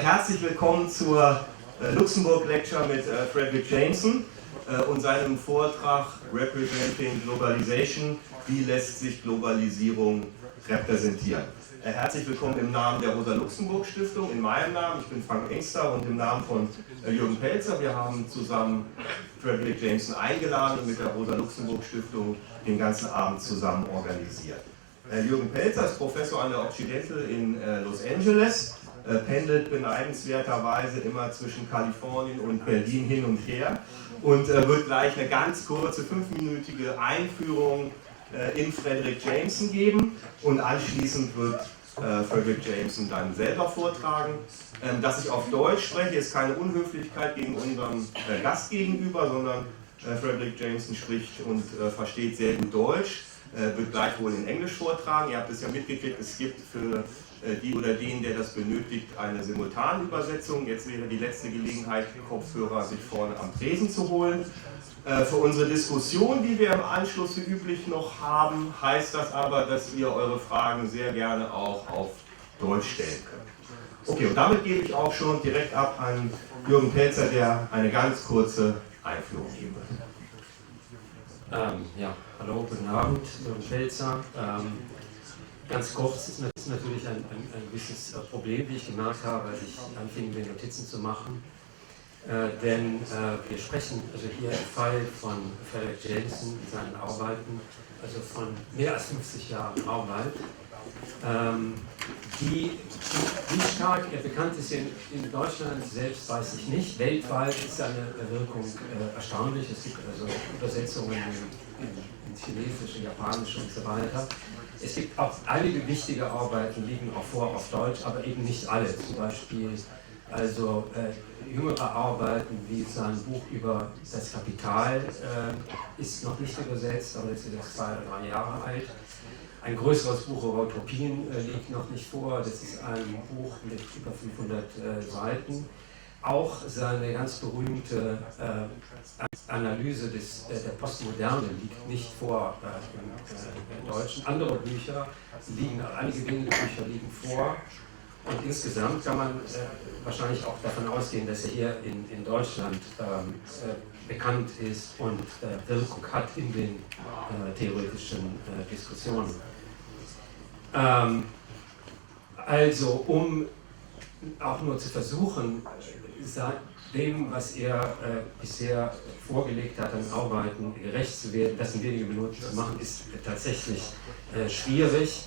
Herzlich willkommen zur Luxemburg Lecture mit Fredric Jameson und seinem Vortrag Representing Globalization, wie lässt sich Globalisierung repräsentieren. Herzlich willkommen im Namen der Rosa-Luxemburg-Stiftung, in meinem Namen, ich bin Frank Engster, und im Namen von Jürgen Pelzer. Wir haben zusammen Fredric Jameson eingeladen und mit der Rosa-Luxemburg-Stiftung den ganzen Abend zusammen organisiert. Jürgen Pelzer ist Professor an der Occidental in Los Angeles, pendelt beneidenswerterweise immer zwischen Kalifornien und Berlin hin und her und wird gleich eine ganz kurze 5-minütige Einführung in Fredric Jameson geben und anschließend wird Fredric Jameson dann selber vortragen. Dass ich auf Deutsch spreche, ist keine Unhöflichkeit gegen unseren Gast gegenüber, sondern Fredric Jameson spricht und versteht sehr gut Deutsch, wird gleich wohl in Englisch vortragen. Ihr habt es ja mitgekriegt, es gibt für die oder den, der das benötigt, eine Simultanübersetzung. Jetzt wäre die letzte Gelegenheit, Kopfhörer sich vorne am Tresen zu holen. Für unsere Diskussion, die wir im Anschluss wie üblich noch haben, heißt das aber, dass ihr eure Fragen sehr gerne auch auf Deutsch stellen könnt. Okay, und damit gebe ich auch schon direkt ab an Jürgen Pelzer, der eine ganz kurze Einführung geben wird. Ja, hallo, guten Abend, Jürgen Pelzer. Ganz kurz ist natürlich ein gewisses Problem, wie ich gemerkt habe, als ich anfing, mir Notizen zu machen. Denn wir sprechen also hier im Fall von Fredric Jameson in seinen Arbeiten, also von mehr als 50 Jahren Arbeit. Wie stark er bekannt ist in Deutschland selbst, weiß ich nicht. Weltweit ist seine Wirkung erstaunlich. Es gibt also Übersetzungen ins Chinesische, Japanische und so weiter. Es gibt auch einige wichtige Arbeiten, liegen auch vor auf Deutsch, aber eben nicht alle. Zum Beispiel also jüngere Arbeiten wie sein Buch über das Kapital ist noch nicht übersetzt, aber das ist jetzt 2 oder 3 Jahre alt. Ein größeres Buch über Utopien liegt noch nicht vor. Das ist ein Buch mit über 500 Seiten. Auch seine ganz berühmte Analyse der Postmoderne liegt nicht vor im Deutschen. Andere Bücher einige wenige Bücher liegen vor. Und insgesamt kann man wahrscheinlich auch davon ausgehen, dass er hier in Deutschland bekannt ist und Wirkung hat in den theoretischen Diskussionen. Also um auch nur zu versuchen, dem, was er bisher vorgelegt hat an Arbeiten, gerecht zu werden, das in wenigen Minuten zu machen, ist tatsächlich schwierig.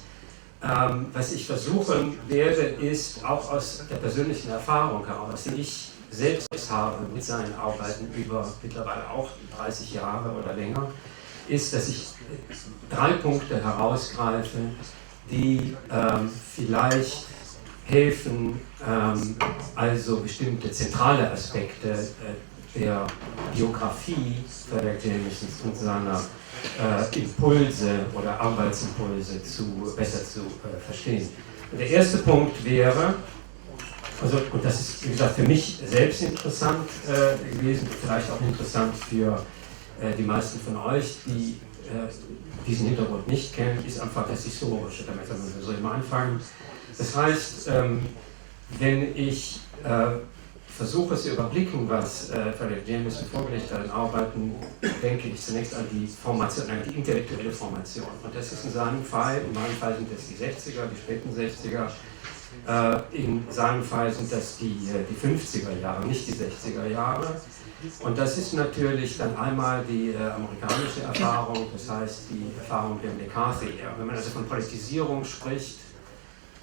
Was ich versuchen werde, ist auch aus der persönlichen Erfahrung heraus, die ich selbst habe mit seinen Arbeiten über mittlerweile auch 30 Jahre oder länger, ist, dass ich 3 Punkte herausgreife, die vielleicht helfen, also bestimmte zentrale Aspekte der Biografie Fredric Jamesons und seiner Impulse oder Arbetsimpulse besser zu verstehen. Und der erste Punkt wäre, also, und das ist wie gesagt für mich selbst interessant gewesen, vielleicht auch interessant für die meisten von euch, die diesen Hintergrund nicht kennen, ist einfach das Historische. Damit soll man so immer anfangen. Das heißt, wenn ich versuche zu überblicken, was Fredric Jameson vorgelegt hat in Arbeiten, denke ich zunächst an die Formation, an die intellektuelle Formation. Und das ist in meinem Fall sind das die 60er, die späten 60er, in seinem Fall sind das die 50er Jahre, nicht die 60er Jahre. Und das ist natürlich dann einmal die amerikanische Erfahrung, das heißt die Erfahrung der McCarthy-Ära. Wenn man also von Politisierung spricht,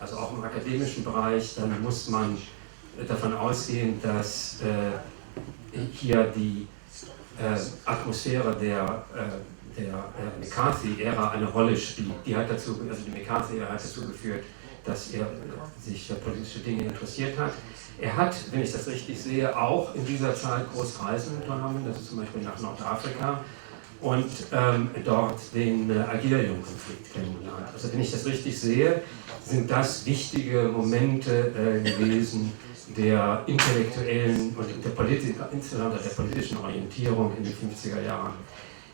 also auch im akademischen Bereich, dann muss man davon ausgehen, dass hier die Atmosphäre der McCarthy-Ära eine Rolle spielt. Die McCarthy-Ära hat dazu geführt, dass er sich für politische Dinge interessiert hat. Er hat, wenn ich das richtig sehe, auch in dieser Zeit große Reisen unternommen, das ist zum Beispiel nach Nordafrika, und dort den Algerien-Konflikt kennengelernt. Also wenn ich das richtig sehe, sind das wichtige Momente gewesen der intellektuellen und insbesondere der politischen Orientierung in den 50er Jahren.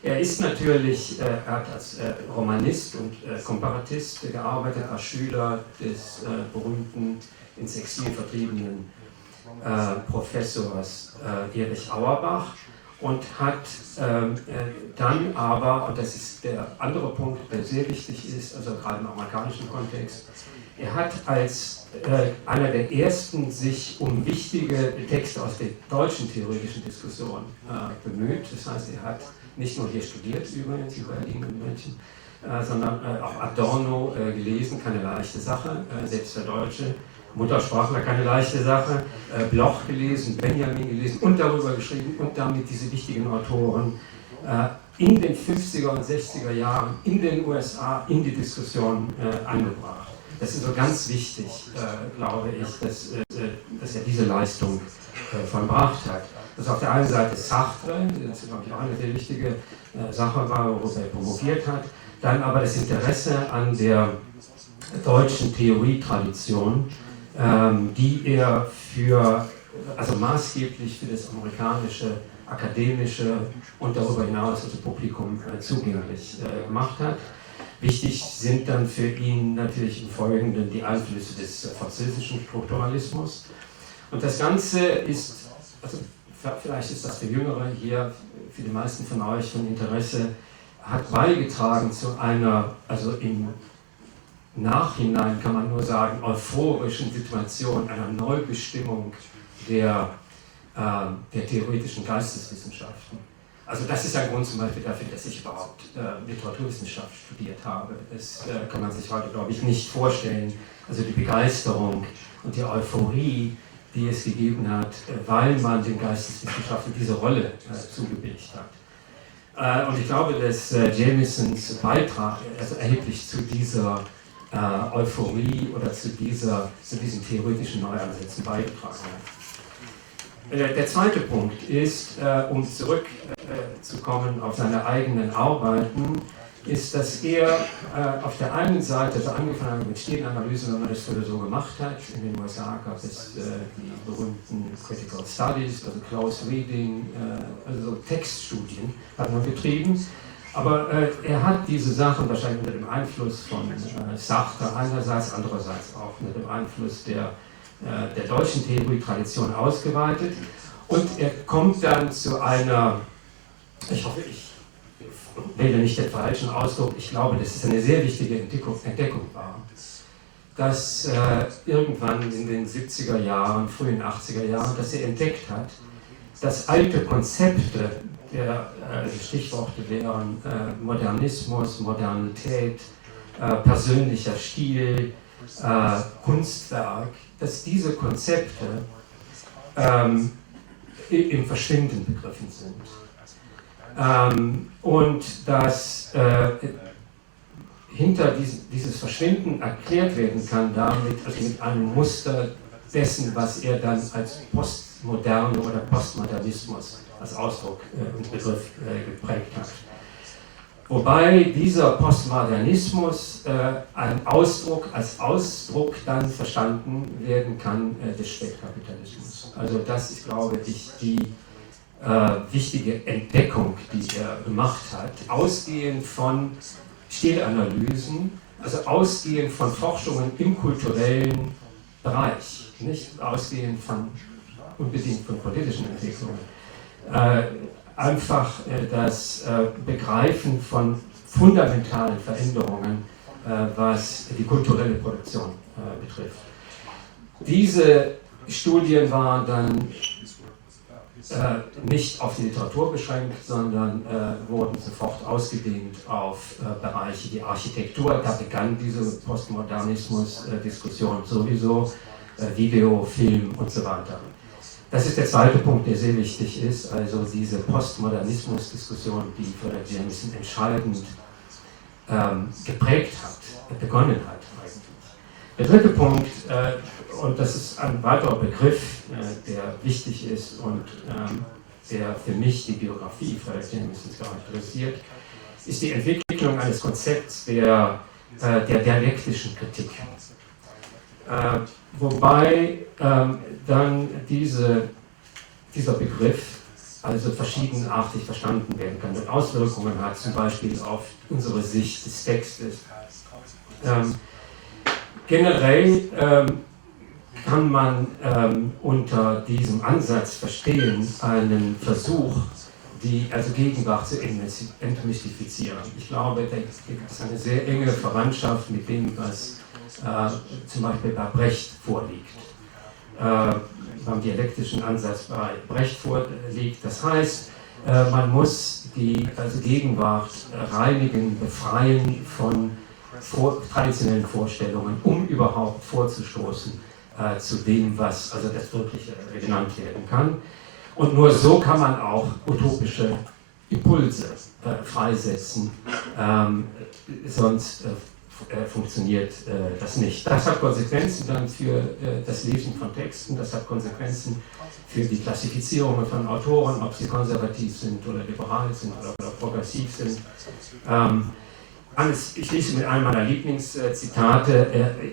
Er ist natürlich, er hat als Romanist und Komparatist gearbeitet, als Schüler des berühmten ins Exil vertriebenen Professors Erich Auerbach und hat dann aber, und das ist der andere Punkt, der sehr wichtig ist, also gerade im amerikanischen Kontext, er hat als einer der ersten sich um wichtige Texte aus der deutschen theoretischen Diskussion bemüht. Das heißt, er hat nicht nur hier studiert übrigens, in Berlin und München, sondern auch Adorno gelesen, keine leichte Sache, selbst der Deutsche Muttersprachler, keine leichte Sache, Bloch gelesen, Benjamin gelesen und darüber geschrieben und damit diese wichtigen Autoren in den 50er und 60er Jahren in den USA in die Diskussion eingebracht. Das ist so ganz wichtig, glaube ich, dass er diese Leistung vollbracht hat. Das ist auf der einen Seite Sartre, das glaube ich auch eine sehr wichtige Sache war, worüber er promoviert hat, dann aber das Interesse an der deutschen Theorietradition, die er also maßgeblich für das amerikanische, akademische und darüber hinaus also Publikum zugänglich gemacht hat. Wichtig sind dann für ihn natürlich im Folgenden die Einflüsse des französischen Strukturalismus. Und das Ganze ist, also vielleicht ist das für Jüngere hier, für die meisten von euch von Interesse, hat beigetragen zu einer, also im Nachhinein kann man nur sagen, euphorischen Situation, einer Neubestimmung der theoretischen Geisteswissenschaften. Also das ist ein Grund zum Beispiel dafür, dass ich überhaupt Literaturwissenschaft studiert habe. Das kann man sich heute, glaube ich, nicht vorstellen. Also die Begeisterung und die Euphorie, die es gegeben hat, weil man den Geisteswissenschaften diese Rolle zugebilligt hat. Und ich glaube, dass Jamesons Beitrag also erheblich zu dieser Euphorie oder zu diesen theoretischen Neuansätzen beigetragen hat. Der zweite Punkt ist, um zurückzukommen auf seine eigenen Arbeiten, ist, dass er auf der einen Seite, also angefangen mit Stilanalysen, wenn man das so gemacht hat, in den USA gab es die berühmten Critical Studies, also Close Reading, also Textstudien hat man betrieben. Aber er hat diese Sachen wahrscheinlich unter dem Einfluss von Sartre einerseits, andererseits auch unter dem Einfluss der deutschen Theorietradition ausgeweitet. Und er kommt dann zu einer, ich hoffe, ich wähle nicht den falschen Ausdruck, ich glaube, dass es eine sehr wichtige Entdeckung war, dass irgendwann in den 70er Jahren, frühen 80er Jahren, dass er entdeckt hat, dass alte Konzepte, die Stichworte wären Modernismus, Modernität, persönlicher Stil, Kunstwerk, dass diese Konzepte im Verschwinden begriffen sind. Und dass hinter dieses Verschwinden erklärt werden kann damit, also mit einem Muster dessen, was er dann als Postmoderne oder Postmodernismus als Ausdruck und Begriff geprägt hat. Wobei dieser Postmodernismus als Ausdruck dann verstanden werden kann des Spätkapitalismus. Also das ist, glaube ich, die wichtige Entdeckung, die er gemacht hat, ausgehend von Stilanalysen, also ausgehend von Forschungen im kulturellen Bereich, nicht ausgehend von unbedingt von politischen Entwicklungen. Einfach das Begreifen von fundamentalen Veränderungen, was die kulturelle Produktion betrifft. Diese Studien waren dann nicht auf die Literatur beschränkt, sondern wurden sofort ausgedehnt auf Bereiche wie Architektur. Da begann diese Postmodernismus-Diskussion sowieso, Video, Film und so weiter. Das ist der zweite Punkt, der sehr wichtig ist, also diese Postmodernismus-Diskussion, die Fredric Jameson entscheidend geprägt hat, begonnen hat eigentlich. Der dritte Punkt, und das ist ein weiterer Begriff, der wichtig ist und der für mich die Biografie Fredric Jamesons charakterisiert, ist die Entwicklung eines Konzepts der dialektischen Kritik. Wobei dann dieser Begriff also verschiedenartig verstanden werden kann und Auswirkungen hat, zum Beispiel auf unsere Sicht des Textes. Generell kann man unter diesem Ansatz verstehen, einen Versuch, die also Gegenwart zu entmystifizieren. Ich glaube, da gibt es eine sehr enge Verwandtschaft mit dem, was zum Beispiel bei Brecht vorliegt. Beim dialektischen Ansatz bei Brecht vorliegt. Das heißt, man muss die Gegenwart reinigen, befreien von traditionellen Vorstellungen, um überhaupt vorzustoßen zu dem, was also das Wirkliche genannt werden kann. Und nur so kann man auch utopische Impulse freisetzen, sonst funktioniert das nicht. Das hat Konsequenzen dann für das Lesen von Texten, das hat Konsequenzen für die Klassifizierung von Autoren, ob sie konservativ sind oder liberal sind oder progressiv sind. Ich schließe mit einem meiner Lieblingszitate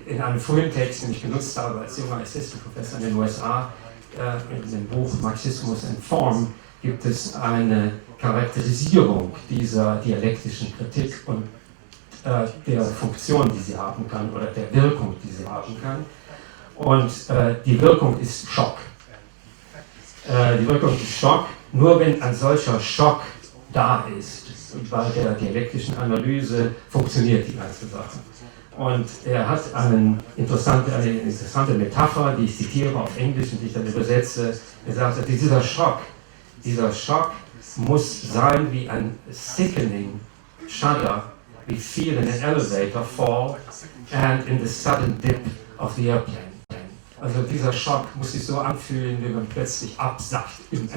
in einem frühen Text, den ich genutzt habe als junger Assistant Professor in den USA. In dem Buch Marxismus and Form gibt es eine Charakterisierung dieser dialektischen Kritik und der Funktion, die sie haben kann, oder der Wirkung, die sie haben kann. Und die Wirkung ist Schock. Die Wirkung ist Schock. Nur wenn ein solcher Schock da ist, bei der dialektischen Analyse funktioniert die ganze Sache. Und er hat eine interessante Metapher, die ich zitiere auf Englisch und die ich dann übersetze. Er sagt, dieser Schock muss sein wie ein sickening shudder we feel in an elevator fall and in the sudden dip of the airplane. Also dieser Schock muss sich so anfühlen, wie man plötzlich absackt in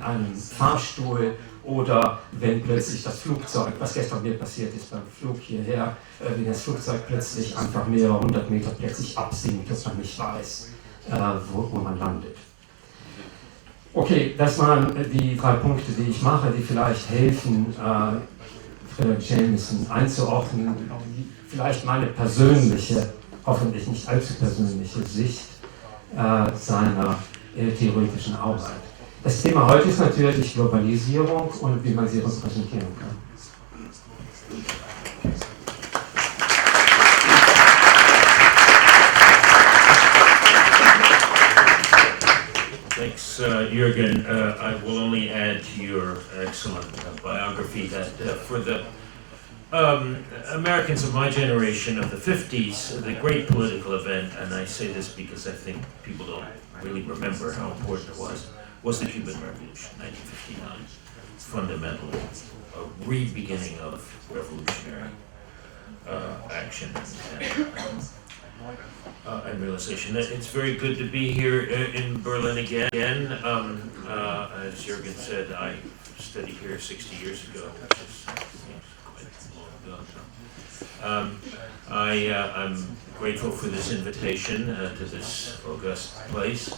einem Fahrstuhl oder wenn plötzlich das Flugzeug, was gestern mir passiert ist beim Flug hierher, wenn das Flugzeug plötzlich einfach mehrere hundert Meter plötzlich absinkt, dass man nicht weiß, wo man landet. Okay, das waren die 3 Punkte, die ich mache, die vielleicht helfen, Fredric Jameson einzuordnen, vielleicht meine persönliche, hoffentlich nicht allzu persönliche Sicht seiner theoretischen Arbeit. Das Thema heute ist natürlich Globalisierung und wie man sie repräsentieren kann. Thanks, Jürgen. I will only add to your excellent biography that for the Americans of my generation of the 50s, the great political event, and I say this because I think people don't really remember how important it was the Cuban Revolution, 1959. Fundamental, a re-beginning of revolutionary action and realization. It's very good to be here in Berlin again. As Jürgen said, I studied here 60 years ago, which is quite long ago. I'm grateful for this invitation to this august place.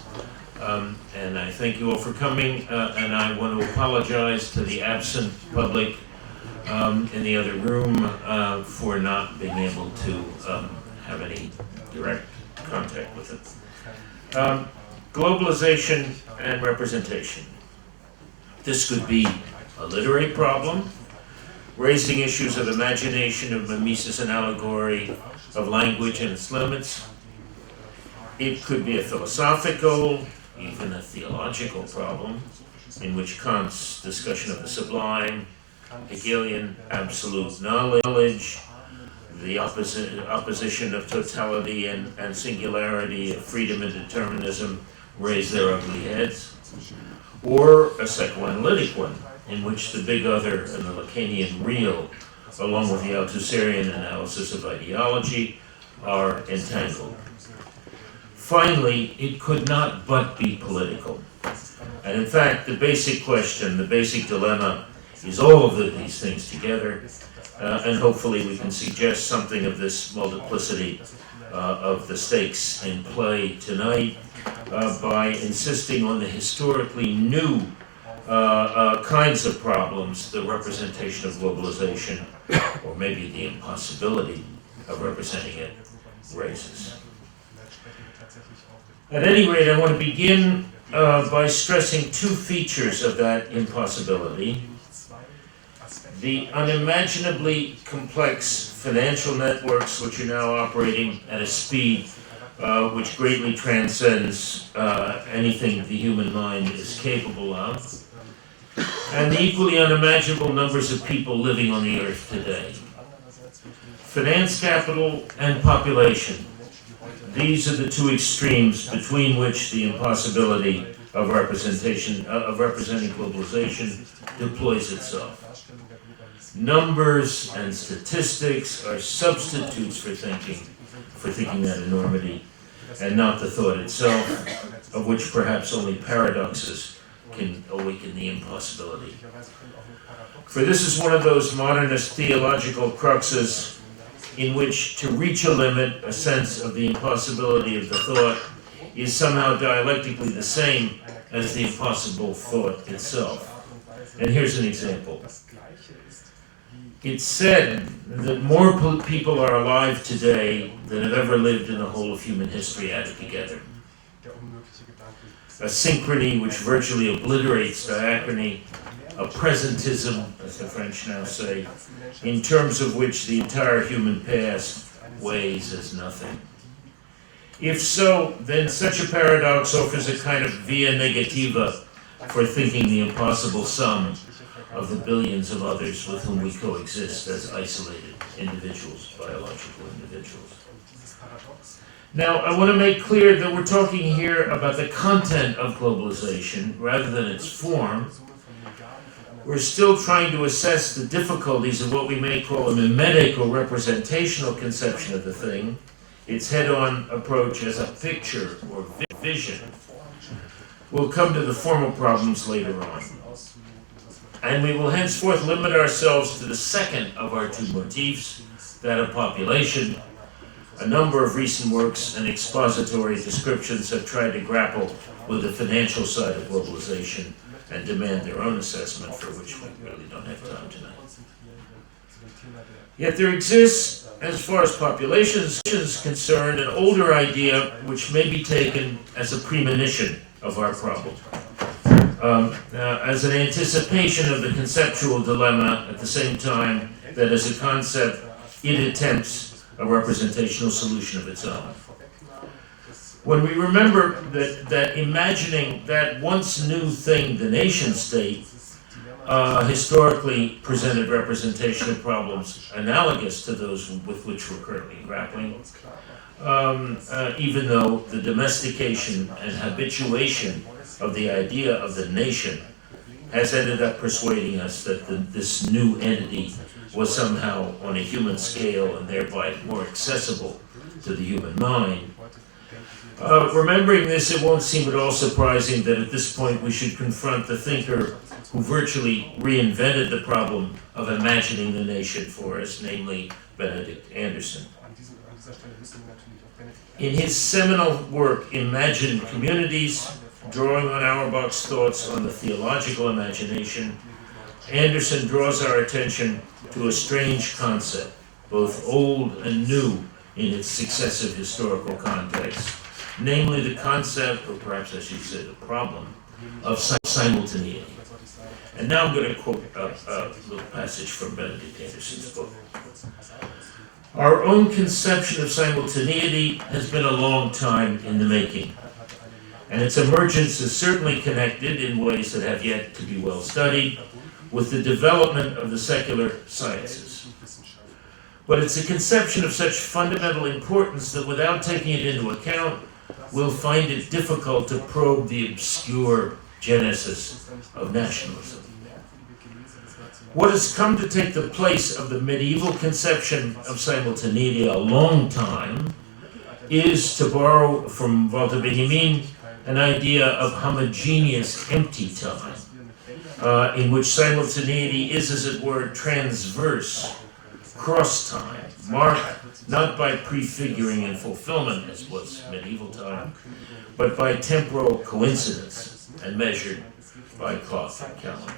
And I thank you all for coming, and I want to apologize to the absent public in the other room for not being able to have any direct contact with it. Globalization and representation. This could be a literary problem, raising issues of imagination, of mimesis and allegory, of language and its limits. It could be a philosophical, even a theological problem, in which Kant's discussion of the sublime, Hegelian absolute knowledge, the opposition of totality and singularity, of freedom and determinism raise their ugly heads, or a psychoanalytic one, in which the big other and the Lacanian real, along with the Althusserian analysis of ideology, are entangled. Finally, it could not but be political. And in fact, the basic question, the basic dilemma, is all of these things together, and hopefully we can suggest something of this multiplicity of the stakes in play tonight by insisting on the historically new kinds of problems the representation of globalization, or maybe the impossibility of representing it, raises. At any rate, I want to begin by stressing 2 features of that impossibility. The unimaginably complex financial networks which are now operating at a speed which greatly transcends anything the human mind is capable of, and the equally unimaginable numbers of people living on the earth today. Finance capital and population. These are the two extremes between which the impossibility of representing globalization deploys itself. Numbers and statistics are substitutes for thinking that enormity, and not the thought itself, of which perhaps only paradoxes can awaken the impossibility. For this is one of those modernist theological cruxes in which to reach a limit, a sense of the impossibility of the thought, is somehow dialectically the same as the impossible thought itself. And here's an example. It's said that more people are alive today than have ever lived in the whole of human history added together. A synchrony which virtually obliterates diachrony, a presentism, as the French now say, in terms of which the entire human past weighs as nothing. If so, then such a paradox offers a kind of via negativa for thinking the impossible sum of the billions of others with whom we coexist as isolated individuals, biological individuals. Now, I want to make clear that we're talking here about the content of globalization rather than its form. We're still trying to assess the difficulties of what we may call a mimetic or representational conception of the thing, its head-on approach as a picture or vision. We'll come to the formal problems later on. And we will henceforth limit ourselves to the second of our two motifs, that of population. A number of recent works and expository descriptions have tried to grapple with the financial side of globalization and demand their own assessment, for which we really don't have time tonight. Yet there exists, as far as population is concerned, an older idea which may be taken as a premonition of our problem. As an anticipation of the conceptual dilemma, at the same time that as a concept it attempts a representational solution of its own. When we remember that imagining that once new thing, the nation state, historically presented representational problems analogous to those with which we're currently grappling, even though the domestication and habituation of the idea of the nation has ended up persuading us that this new entity was somehow on a human scale and thereby more accessible to the human mind. Remembering this, it won't seem at all surprising that at this point we should confront the thinker who virtually reinvented the problem of imagining the nation for us, namely Benedict Anderson. In his seminal work, Imagined Communities, drawing on Auerbach's thoughts on the theological imagination, Anderson draws our attention to a strange concept, both old and new in its successive historical context, namely the concept, or perhaps I should say the problem, of simultaneity. And now I'm going to quote a little passage from Benedict Anderson's book. Our own conception of simultaneity has been a long time in the making, and its emergence is certainly connected in ways that have yet to be well studied with the development of the secular sciences. But it's a conception of such fundamental importance that without taking it into account, we'll find it difficult to probe the obscure genesis of nationalism. What has come to take the place of the medieval conception of simultaneity a long time is, to borrow from Walter Benjamin, an idea of homogeneous empty time, in which simultaneity is, as it were, transverse, cross-time, marked not by prefiguring and fulfillment, as was medieval time, but by temporal coincidence and measured by clock and calendar.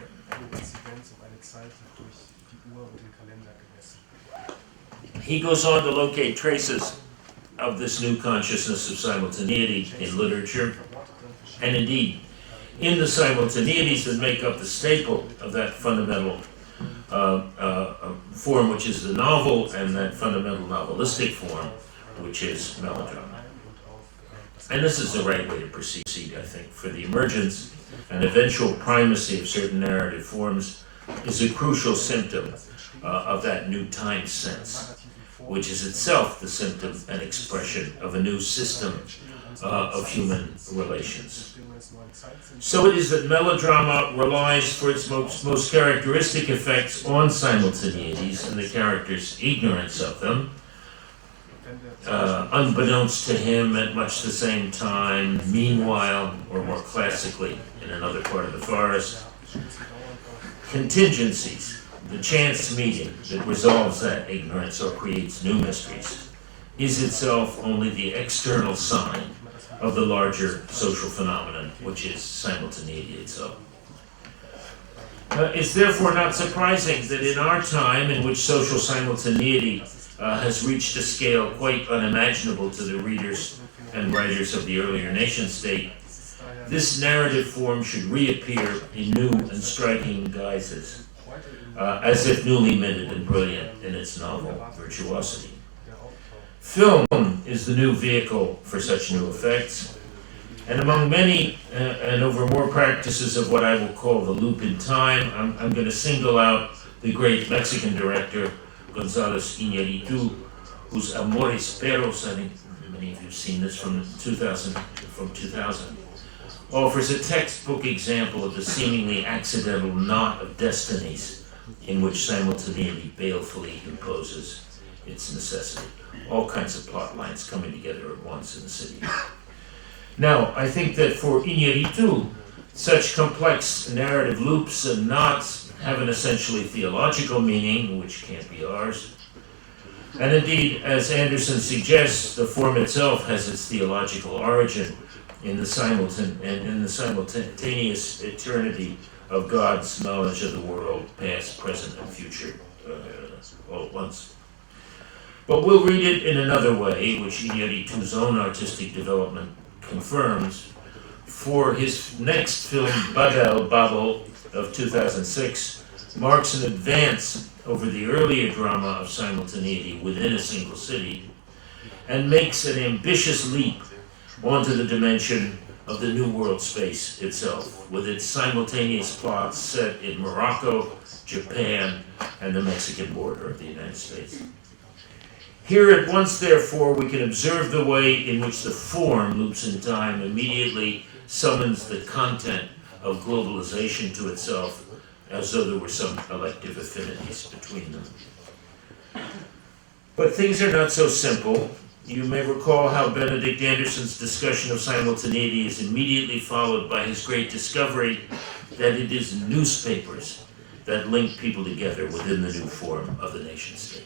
He goes on to locate traces of this new consciousness of simultaneity in literature, and indeed in the simultaneities that make up the staple of that fundamental form which is the novel, and that fundamental novelistic form which is melodrama. and this is the right way to proceed, I think, for the emergence and eventual primacy of certain narrative forms is a crucial symptom of that new time sense, which is itself the symptom and expression of a new system of human relations. So it is that melodrama relies for its most characteristic effects on simultaneities and the character's ignorance of them, unbeknownst to him at much the same time, meanwhile, or more classically, in another part of the forest, contingencies, the chance meeting that resolves that ignorance or creates new mysteries, is itself only the external sign of the larger social phenomenon, which is simultaneity itself. It's therefore not surprising that in our time, in which social simultaneity has reached a scale quite unimaginable to the readers and writers of the earlier nation-state, this narrative form should reappear in new and striking guises, as if newly minted and brilliant in its novel virtuosity. Film is the new vehicle for such new effects, and among many and over more practices of what I will call the loop in time, I'm going to single out the great Mexican director González Iñárritu, whose Amores Perros, I think many of you have seen this from 2000, offers a textbook example of the seemingly accidental knot of destinies in which simultaneity balefully imposes its necessity. All kinds of plot lines coming together at once in the city. Now, I think that for Iñárritu, such complex narrative loops and knots have an essentially theological meaning, which can't be ours. And indeed, as Anderson suggests, the form itself has its theological origin in the simultaneous eternity of God's knowledge of the world, past, present, and future, all at once. But we'll read it in another way, which Iñárritu's own artistic development confirms. For his next film, Badal Babel of 2006, marks an advance over the earlier drama of simultaneity within a single city, and makes an ambitious leap onto the dimension of the New World space itself, with its simultaneous plots set in Morocco, Japan, and the Mexican border of the United States. Here at once, therefore, we can observe the way in which the form, loops in time, immediately summons the content of globalization to itself, as though there were some elective affinities between them. But things are not so simple. You may recall how Benedict Anderson's discussion of simultaneity is immediately followed by his great discovery that it is newspapers that link people together within the new form of the nation-state.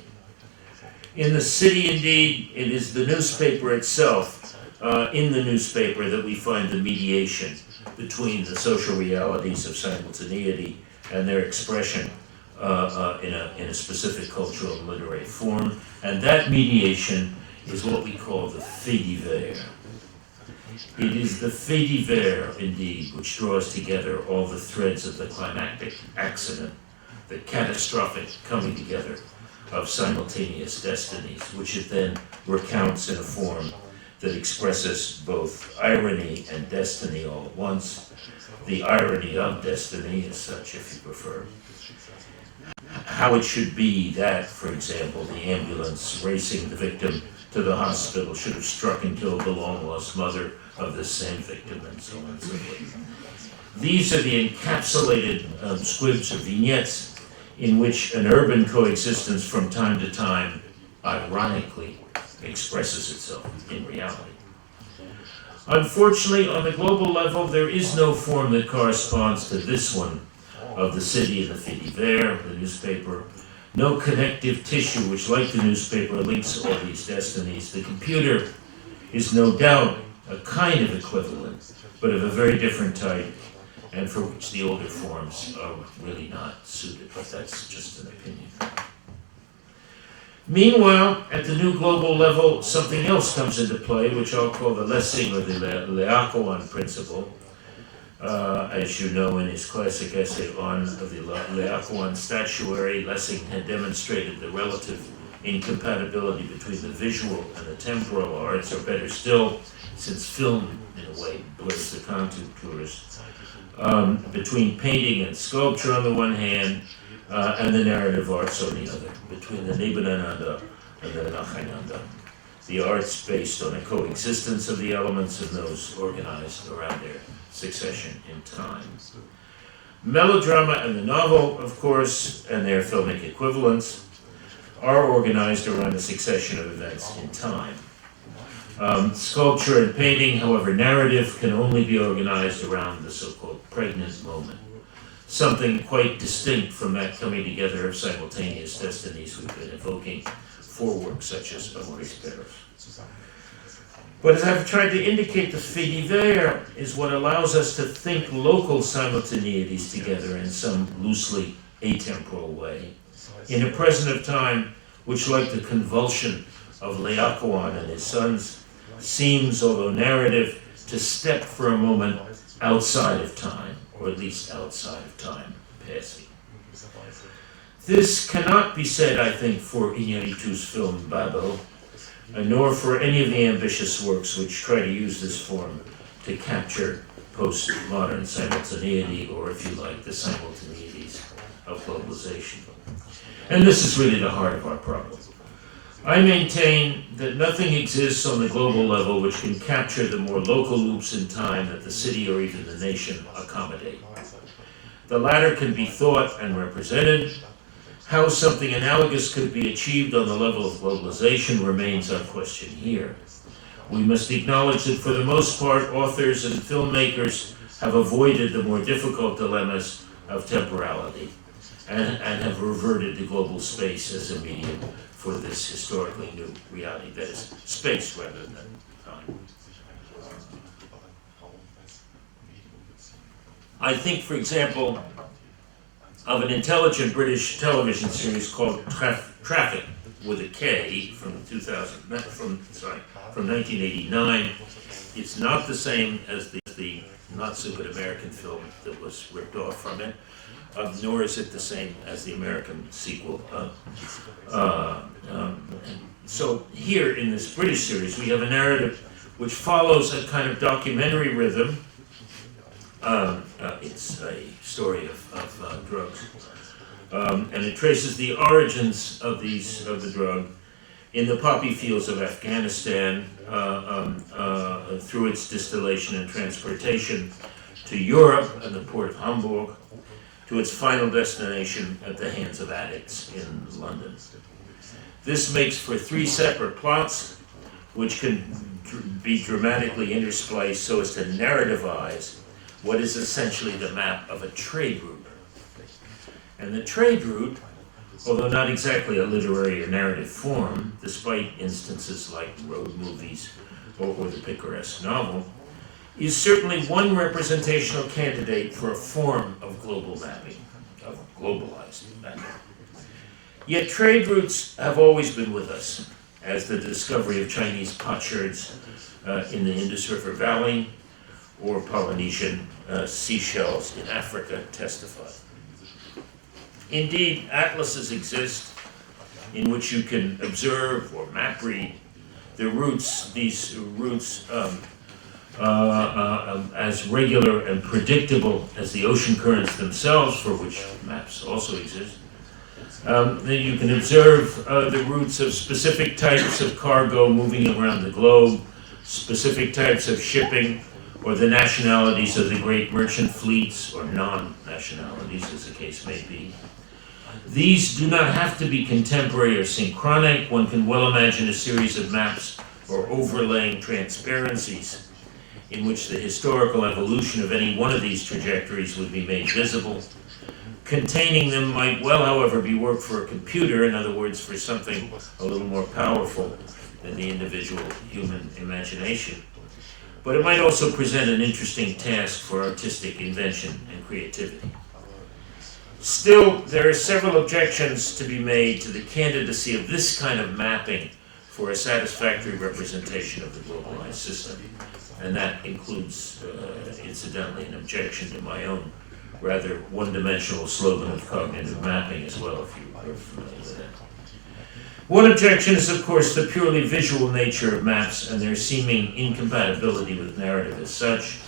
In the city, indeed, it is the newspaper itself, in the newspaper, that we find the mediation between the social realities of simultaneity and their expression in a specific cultural and literary form. And that mediation is what we call the fait divers. It is the fait divers, indeed, which draws together all the threads of the climactic accident, the catastrophic coming together of simultaneous destinies, which it then recounts in a form that expresses both irony and destiny all at once, the irony of destiny as such, if you prefer. How it should be that, for example, the ambulance racing the victim to the hospital should have struck and killed the long-lost mother of the same victim, and so on and so forth. These are the encapsulated squibs or vignettes in which an urban coexistence from time to time, ironically, expresses itself in reality. Unfortunately, on the global level, there is no form that corresponds to this one of the city and the fait divers, the newspaper. No connective tissue which, like the newspaper, links all these destinies. The computer is no doubt a kind of equivalent, but of a very different type, and for which the older forms are really not suited, but that's just an opinion. Meanwhile, at the new global level, something else comes into play, which I'll call the Lessing or the Laocoon principle. As you know, in his classic essay on the Laocoon statuary, Lessing had demonstrated the relative incompatibility between the visual and the temporal arts, or better still, since film in a way blurs the contours, between painting and sculpture on the one hand, and the narrative arts on the other, between the Nebeneinanda and the Nacheinander, the arts based on a coexistence of the elements and those organized around their succession in time. Melodrama and the novel, of course, and their filmic equivalents, are organized around a succession of events in time. Sculpture and painting, however narrative, can only be organized around the so-called pregnant moment, something quite distinct from that coming together of simultaneous destinies we've been evoking for works such as Maurice Barre's. But as I've tried to indicate, the fait divers is what allows us to think local simultaneities together in some loosely atemporal way, in a present of time which, like the convulsion of Laocoon and his sons, seems, although narrative, to step for a moment outside of time, or at least outside of time passing. This cannot be said, I think, for Iñárritu's film Babel, nor for any of the ambitious works which try to use this form to capture postmodern simultaneity, or if you like, the simultaneities of globalization. And this is really the heart of our problem. I maintain that nothing exists on the global level which can capture the more local loops in time that the city or even the nation accommodate. The latter can be thought and represented. How something analogous could be achieved on the level of globalization remains our question here. We must acknowledge that for the most part, authors and filmmakers have avoided the more difficult dilemmas of temporality and have reverted to global space as a medium for this historically new reality, that is, space rather than time. I think, for example, of an intelligent British television series called Traffic, with a K, from 1989. It's not the same as the not so good American film that was ripped off from it, nor is it the same as the American sequel. So here in this British series, we have a narrative which follows a kind of documentary rhythm. It's a story of drugs, and it traces the origins of the drug in the poppy fields of Afghanistan, through its distillation and transportation to Europe and the port of Hamburg, to its final destination at the hands of addicts in London. This makes for 3 separate plots, which can be dramatically interspliced so as to narrativize what is essentially the map of a trade route. And the trade route, although not exactly a literary or narrative form, despite instances like road movies or the picaresque novel, is certainly one representational candidate for a form of global mapping, of globalized mapping. Yet trade routes have always been with us, as the discovery of Chinese potsherds in the Indus River Valley or Polynesian seashells in Africa testify. Indeed, atlases exist in which you can observe or map read the routes, these routes as regular and predictable as the ocean currents themselves, for which maps also exist. Then you can observe the routes of specific types of cargo moving around the globe, specific types of shipping, or the nationalities of the great merchant fleets, or non-nationalities, as the case may be. These do not have to be contemporary or synchronic. One can well imagine a series of maps or overlaying transparencies in which the historical evolution of any one of these trajectories would be made visible. Containing them might well, however, be work for a computer, in other words, for something a little more powerful than the individual human imagination. But it might also present an interesting task for artistic invention and creativity. Still, there are several objections to be made to the candidacy of this kind of mapping for a satisfactory representation of the globalized system. And that includes, incidentally, an objection to my own rather one-dimensional slogan of cognitive mapping as well, if you are familiar with that. One objection is, of course, the purely visual nature of maps and their seeming incompatibility with narrative as such,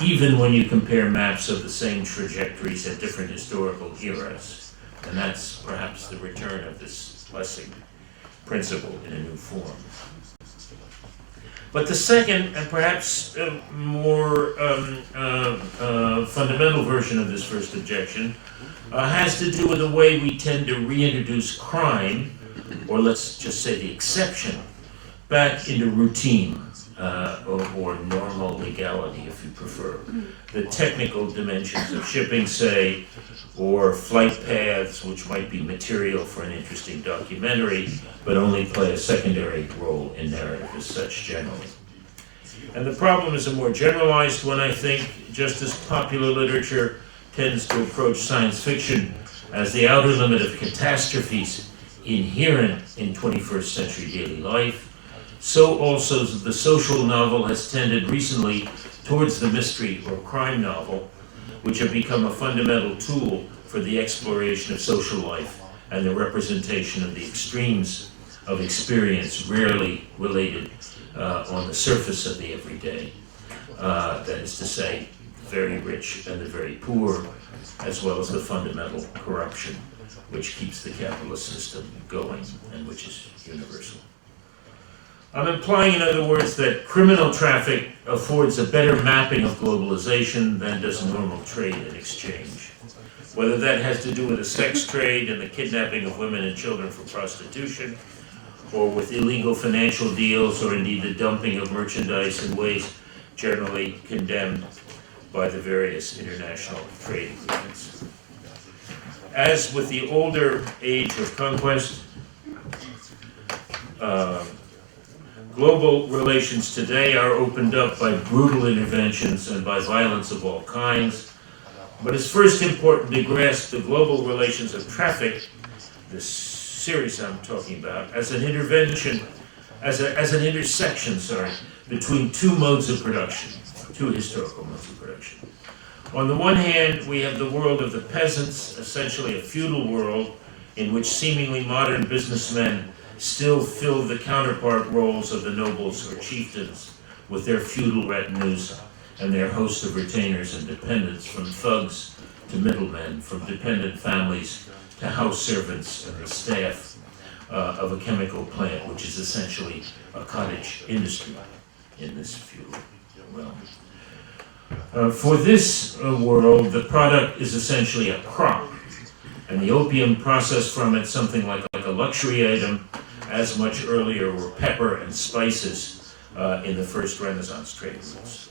even when you compare maps of the same trajectories at different historical eras. And that's perhaps the return of this blessing principle in a new form. But the second, and perhaps more fundamental version of this first objection has to do with the way we tend to reintroduce crime, or let's just say the exception, back into routine or normal legality, if you prefer. The technical dimensions of shipping, say, or flight paths, which might be material for an interesting documentary, but only play a secondary role in narrative as such generally. And the problem is a more generalized one, I think, just as popular literature tends to approach science fiction as the outer limit of catastrophes inherent in 21st century daily life, so also the social novel has tended recently towards the mystery or crime novel, which have become a fundamental tool for the exploration of social life and the representation of the extremes of experience rarely related on the surface of the everyday. That is to say, the very rich and the very poor, as well as the fundamental corruption which keeps the capitalist system going and which is universal. I'm implying, in other words, that criminal traffic affords a better mapping of globalization than does normal trade and exchange. Whether that has to do with the sex trade and the kidnapping of women and children for prostitution, or with illegal financial deals, or indeed the dumping of merchandise in ways generally condemned by the various international trade agreements. As with the older age of conquest, global relations today are opened up by brutal interventions and by violence of all kinds. But it's first important to grasp the global relations of traffic, this series I'm talking about, as an intervention, as an intersection, between two modes of production, two historical modes of production. On the one hand, we have the world of the peasants, essentially a feudal world in which seemingly modern businessmen still fill the counterpart roles of the nobles or chieftains with their feudal retinues and their host of retainers and dependents, from thugs to middlemen, from dependent families to house servants and the staff of a chemical plant, which is essentially a cottage industry in this feudal realm. For this world, the product is essentially a crop, and the opium processed from it something like a luxury item. As much earlier were pepper and spices in the first Renaissance trade routes.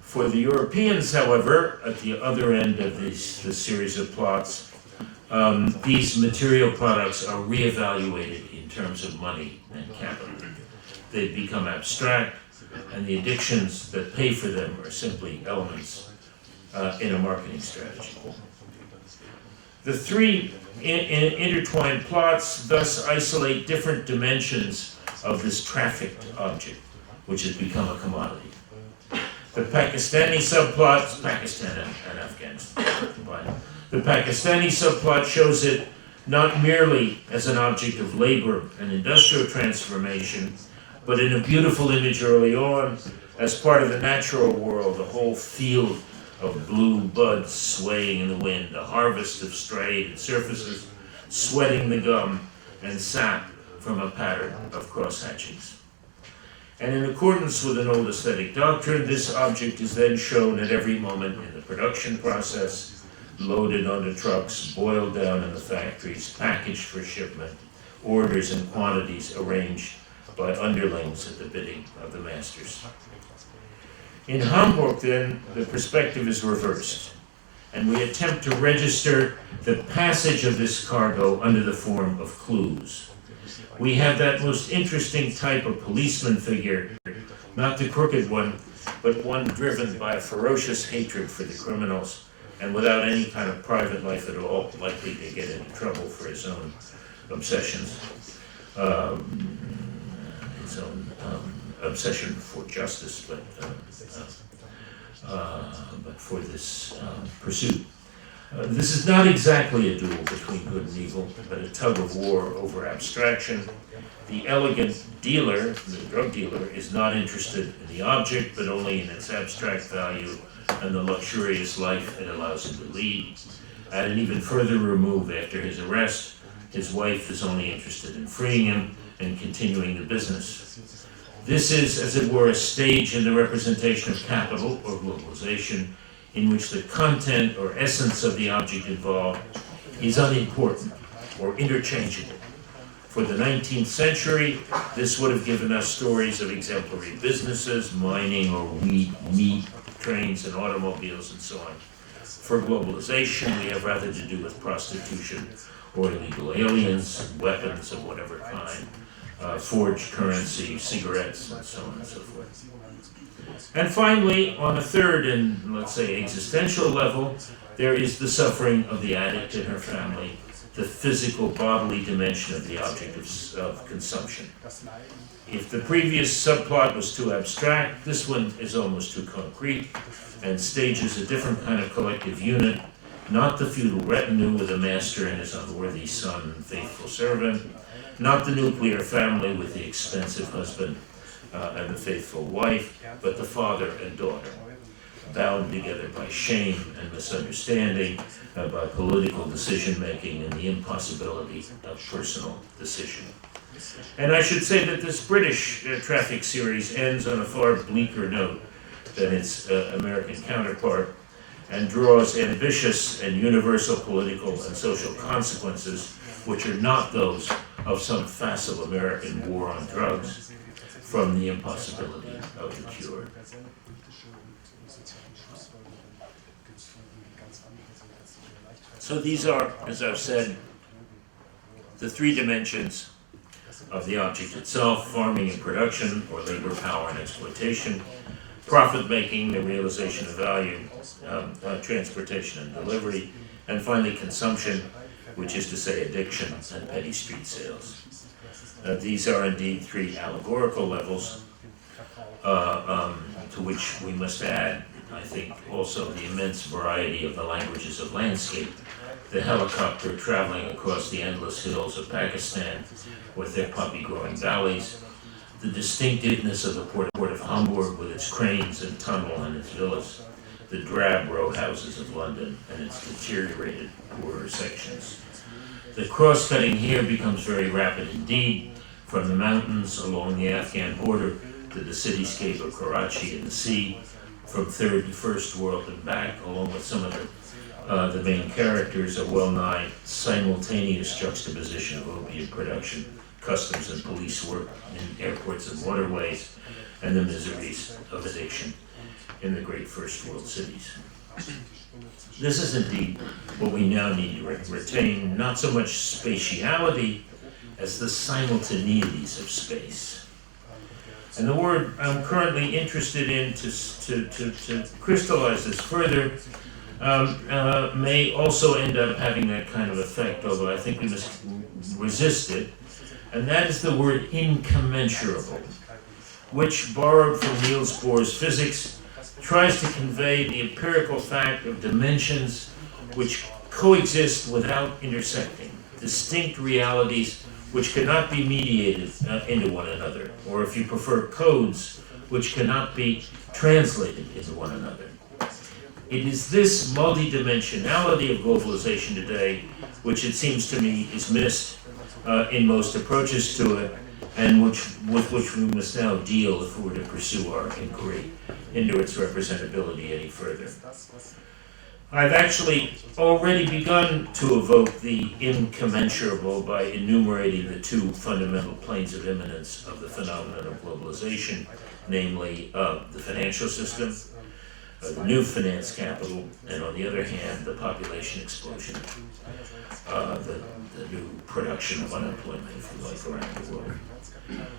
For the Europeans, however, at the other end of this series of plots, these material products are reevaluated in terms of money and capital. They become abstract, and the addictions that pay for them are simply elements in a marketing strategy. The three intertwined plots thus isolate different dimensions of this trafficked object, which has become a commodity. The Pakistani subplot, Pakistan and Afghanistan, the Pakistani subplot shows it not merely as an object of labor and industrial transformation, but in a beautiful image early on, as part of the natural world, the whole field of blue buds swaying in the wind, a harvest of striated surfaces, sweating the gum and sap from a pattern of cross-hatchings. And in accordance with an old aesthetic doctrine, this object is then shown at every moment in the production process, loaded onto trucks, boiled down in the factories, packaged for shipment, orders and quantities arranged by underlings at the bidding of the masters. In Hamburg, then, the perspective is reversed, and we attempt to register the passage of this cargo under the form of clues. We have that most interesting type of policeman figure, not the crooked one, but one driven by a ferocious hatred for the criminals and without any kind of private life at all, likely to get into trouble for his own obsessions, his own obsession for justice, but for this pursuit. This is not exactly a duel between good and evil, but a tug of war over abstraction. The elegant dealer, the drug dealer, is not interested in the object, but only in its abstract value and the luxurious life it allows him to lead. At an even further remove after his arrest, his wife is only interested in freeing him and continuing the business. This is, as it were, a stage in the representation of capital or globalization, in which the content or essence of the object involved is unimportant or interchangeable. For the 19th century, this would have given us stories of exemplary businesses, mining or meat, trains and automobiles and so on. For globalization, we have rather to do with prostitution or illegal aliens, weapons of whatever kind, forged currency, cigarettes, and so on and so forth. And finally, on a third and, let's say, existential level, there is the suffering of the addict and her family, the physical bodily dimension of the object of consumption. If the previous subplot was too abstract, this one is almost too concrete and stages a different kind of collective unit, not the feudal retinue with a master and his unworthy son and faithful servant, not the nuclear family with the expensive husband and the faithful wife, but the father and daughter, bound together by shame and misunderstanding, by political decision-making and the impossibility of personal decision. And I should say that this British traffic series ends on a far bleaker note than its American counterpart, and draws ambitious and universal political and social consequences which are not those of some facile American war on drugs, from the impossibility of the cure. So these are, as I've said, the three dimensions of the object itself: farming and production, or labor, power, and exploitation; profit-making, the realization of value; transportation and delivery; and finally consumption, which is to say addiction and petty street sales. These are indeed three allegorical levels to which we must add, I think, also the immense variety of the languages of landscape. The helicopter traveling across the endless hills of Pakistan with their poppy-growing valleys, the distinctiveness of the port of Hamburg with its cranes and tunnel and its villas, the drab row houses of London and its deteriorated poorer sections. The cross-cutting here becomes very rapid indeed, from the mountains along the Afghan border to the cityscape of Karachi and the sea, from third to first world and back, along with some of the main characters, a well-nigh simultaneous juxtaposition of opium production, customs and police work in airports and waterways, and the miseries of addiction in the great first world cities. This is indeed what we now need to retain, not so much spatiality as the simultaneities of space. And the word I'm currently interested in to crystallize this further may also end up having that kind of effect, although I think we must resist it, and that is the word incommensurable, which, borrowed from Niels Bohr's physics, tries to convey the empirical fact of dimensions which coexist without intersecting, distinct realities which cannot be mediated into one another, or if you prefer, codes which cannot be translated into one another. It is this multidimensionality of globalization today which, it seems to me, is missed in most approaches to it, and with which we must now deal if we were to pursue our inquiry into its representability any further. I've actually already begun to evoke the incommensurable by enumerating the two fundamental planes of immanence of the phenomenon of globalization, namely the financial system, the new finance capital, and on the other hand, the population explosion, the new production of unemployment, if you like, around the world.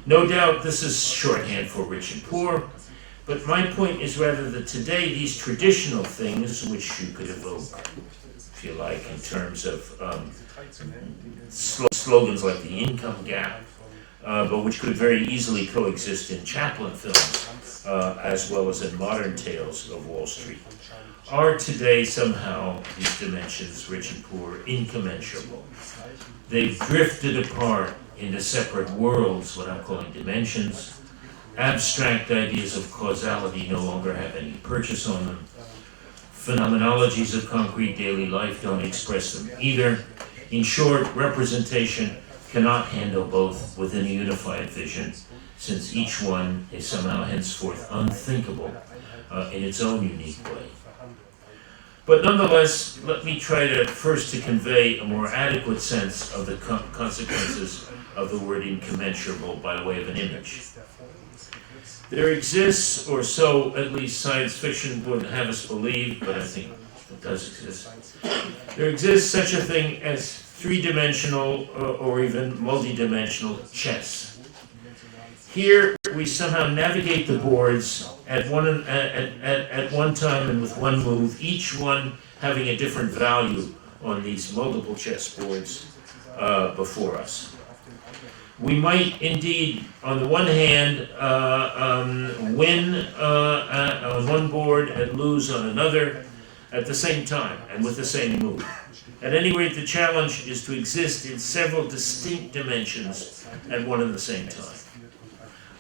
No doubt this is shorthand for rich and poor, but my point is rather that today these traditional things, which you could evoke, if you like, in terms of slogans like the income gap, but which could very easily coexist in Chaplin films, as well as in modern tales of Wall Street, are today somehow, these dimensions, rich and poor, incommensurable. They've drifted apart into separate worlds, what I'm calling dimensions. Abstract ideas of causality no longer have any purchase on them. Phenomenologies of concrete daily life don't express them either. In short, representation cannot handle both within a unified vision, since each one is somehow henceforth unthinkable in its own unique way. But nonetheless, let me try to first to convey a more adequate sense of the consequences of the word incommensurable by way of an image. There exists, or so at least science fiction would have us believe, but I think it does exist. There exists such a thing as three-dimensional or even multi-dimensional chess. Here we somehow navigate the boards at one time and with one move, each one having a different value on these multiple chessboards before us. We might indeed, on the one hand, win on one board and lose on another at the same time and with the same move. At any rate, the challenge is to exist in several distinct dimensions at one and the same time.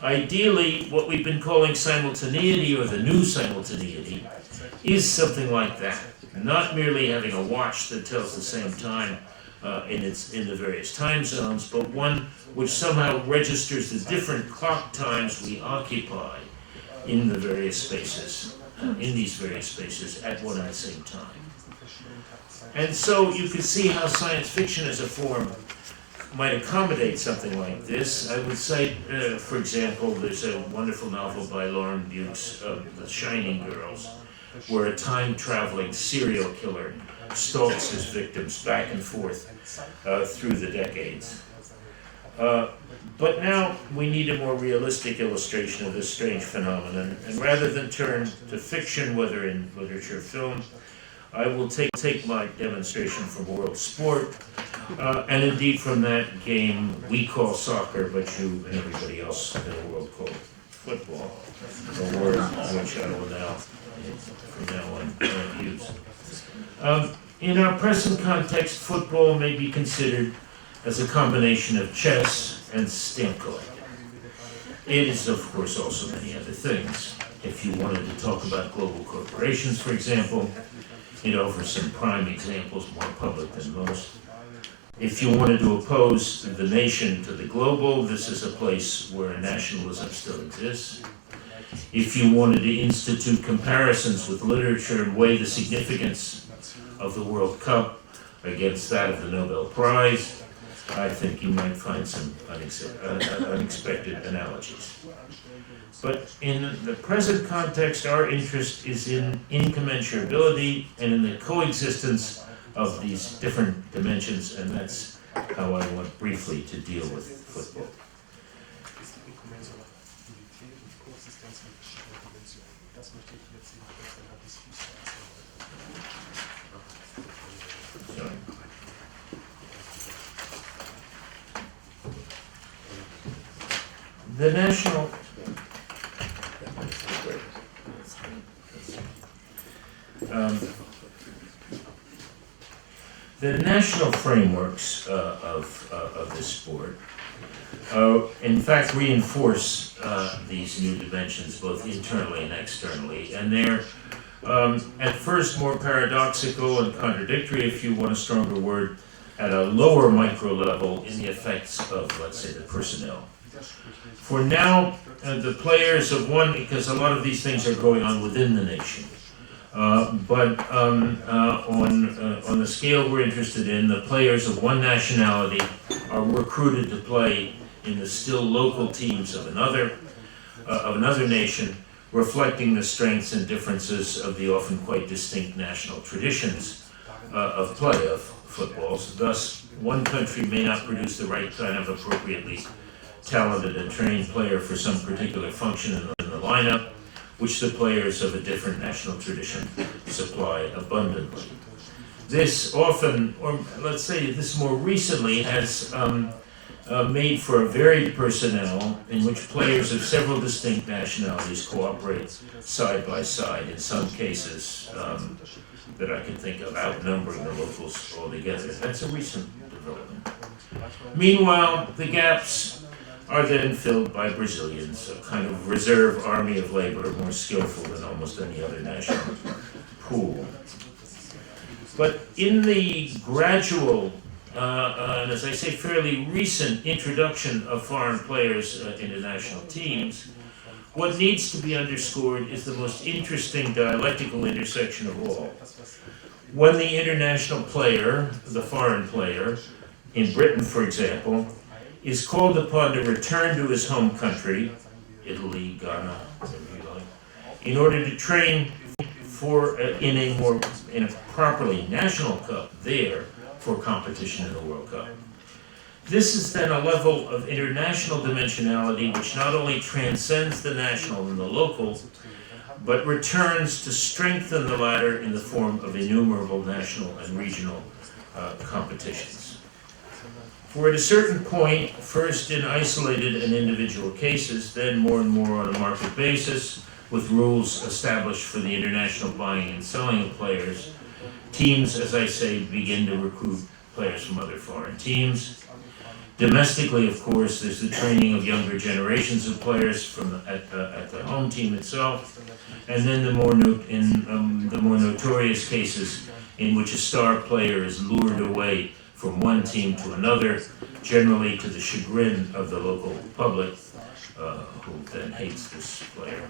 Ideally, what we've been calling simultaneity, or the new simultaneity, is something like that. Not merely having a watch that tells the same time in the various time zones, but one which somehow registers the different clock times we occupy in the various spaces, in these various spaces at one and the same time. And so you can see how science fiction as a form might accommodate something like this. I would cite, for example, there's a wonderful novel by Lauren Bukes, The Shining Girls, where a time-traveling serial killer stalks his victims back and forth through the decades. But now we need a more realistic illustration of this strange phenomenon, and rather than turn to fiction, whether in literature or film, I will take my demonstration from world sport, and indeed from that game we call soccer, but you and everybody else in the world call football, a word which I will now, from now on, use. In our present context, football may be considered as a combination of chess and stamp collecting. It is, of course, also many other things. If you wanted to talk about global corporations, for example, it offers some prime examples, more public than most. If you wanted to oppose the nation to the global, this is a place where nationalism still exists. If you wanted to institute comparisons with literature and weigh the significance of the World Cup against that of the Nobel Prize, I think you might find some unexpected analogies. But in the present context, our interest is in incommensurability and in the coexistence of these different dimensions, and that's how I want briefly to deal with football. The national the national frameworks of this sport, in fact, reinforce these new dimensions both internally and externally, and they're at first more paradoxical and contradictory, if you want a stronger word, at a lower micro level in the effects of, let's say, the personnel. For now, the players of one, because a lot of these things are going on within the nation, but on the scale we're interested in, the players of one nationality are recruited to play in the still local teams of another nation, reflecting the strengths and differences of the often quite distinct national traditions of play of footballs. Thus, one country may not produce the right kind of appropriately talented and trained player for some particular function in the lineup, which the players of a different national tradition supply abundantly. This often, or let's say this more recently, has made for a varied personnel in which players of several distinct nationalities cooperate side by side, in some cases that I can think of outnumbering the locals altogether. That's a recent development. Meanwhile, the gaps are then filled by Brazilians, a kind of reserve army of labor more skillful than almost any other national pool. But in the gradual and as I say, fairly recent introduction of foreign players into national teams, what needs to be underscored is the most interesting dialectical intersection of all. When the international player, the foreign player, in Britain, for example, is called upon to return to his home country, Italy, Ghana, whatever you like, in order to train for in a properly national cup there for competition in the World Cup. This is then a level of international dimensionality which not only transcends the national and the local, but returns to strengthen the latter in the form of innumerable national and regional competitions. For at a certain point, first in isolated and individual cases, then more and more on a market basis, with rules established for the international buying and selling of players, teams, as I say, begin to recruit players from other foreign teams. Domestically, of course, there's the training of younger generations of players at the home team itself, and then the more notorious cases in which a star player is lured away from one team to another, generally to the chagrin of the local public, who then hates this player.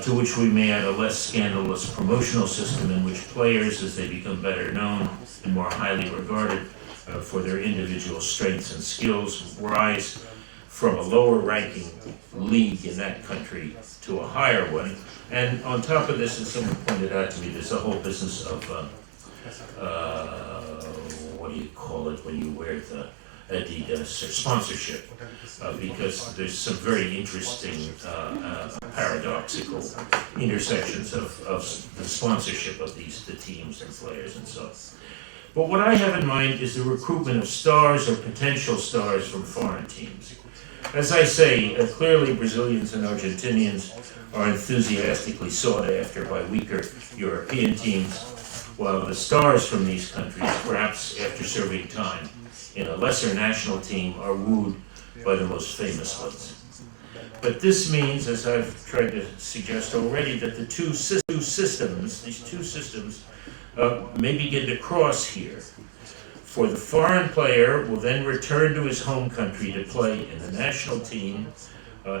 To which we may add a less scandalous promotional system in which players, as they become better known and more highly regarded for their individual strengths and skills, rise from a lower ranking league in that country to a higher one. And on top of this, as someone pointed out to me, there's a whole business of, what do you call it when you wear the Adidas, or sponsorship, because there's some very interesting paradoxical intersections of the sponsorship of the teams and players and so on. But what I have in mind is the recruitment of stars or potential stars from foreign teams. As I say, clearly Brazilians and Argentinians are enthusiastically sought after by weaker European teams, while the stars from these countries, perhaps after serving time in a lesser national team, are wooed by the most famous ones. But this means, as I've tried to suggest already, that these two systems may begin to cross here. For the foreign player will then return to his home country to play in the national team,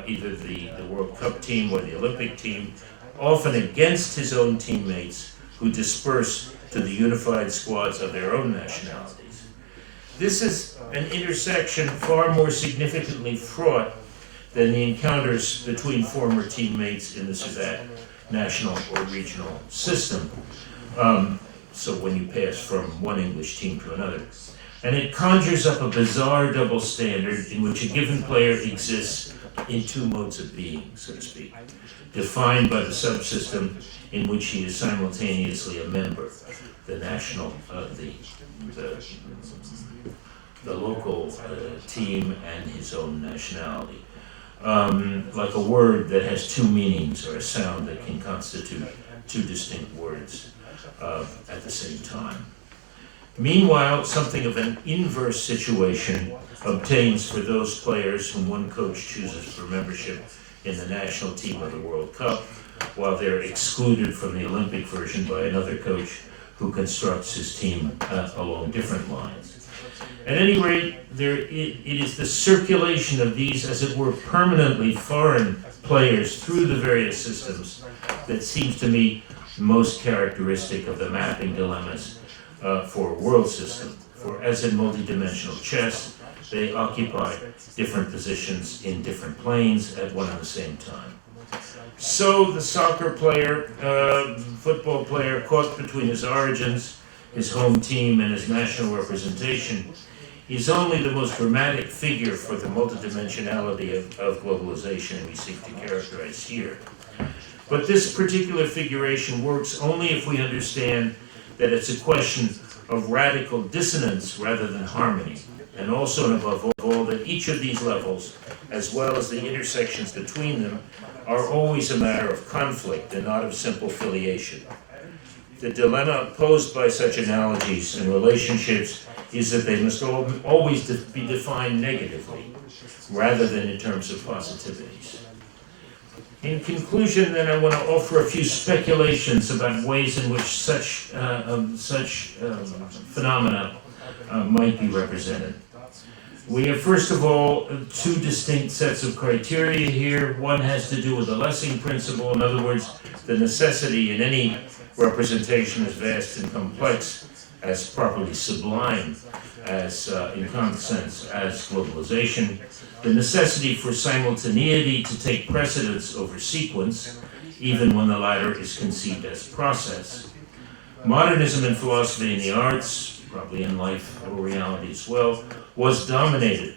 either the World Cup team or the Olympic team, often against his own teammates who disperse to the unified squads of their own nationalities. This is an intersection far more significantly fraught than the encounters between former teammates in that national or regional system. So when you pass from one English team to another. And it conjures up a bizarre double standard in which a given player exists in two modes of being, so to speak, defined by the subsystem in which he is simultaneously a member, the national, the local team and his own nationality. Like a word that has two meanings or a sound that can constitute two distinct words at the same time. Meanwhile, something of an inverse situation obtains for those players whom one coach chooses for membership in the national team of the World Cup, while they're excluded from the Olympic version by another coach who constructs his team along different lines. At any rate, it is the circulation of these, as it were, permanently foreign players through the various systems that seems to me most characteristic of the mapping dilemmas for a world system. For as in multidimensional chess, they occupy different positions in different planes at one and the same time. So the soccer player, football player caught between his origins, his home team, and his national representation is only the most dramatic figure for the multidimensionality of globalization we seek to characterize here. But this particular figuration works only if we understand that it's a question of radical dissonance rather than harmony. and also and above all that each of these levels, as well as the intersections between them, are always a matter of conflict and not of simple filiation. The dilemma posed by such analogies and relationships is that they must always be defined negatively, rather than in terms of positivities. In conclusion, then, I want to offer a few speculations about ways in which such phenomena might be represented. We have, first of all, two distinct sets of criteria here. One has to do with the Lessing principle, in other words, the necessity in any representation as vast and complex, as properly sublime, as in Kant's sense, as globalization, the necessity for simultaneity to take precedence over sequence, even when the latter is conceived as process. Modernism in philosophy and the arts, probably in life or reality as well, was dominated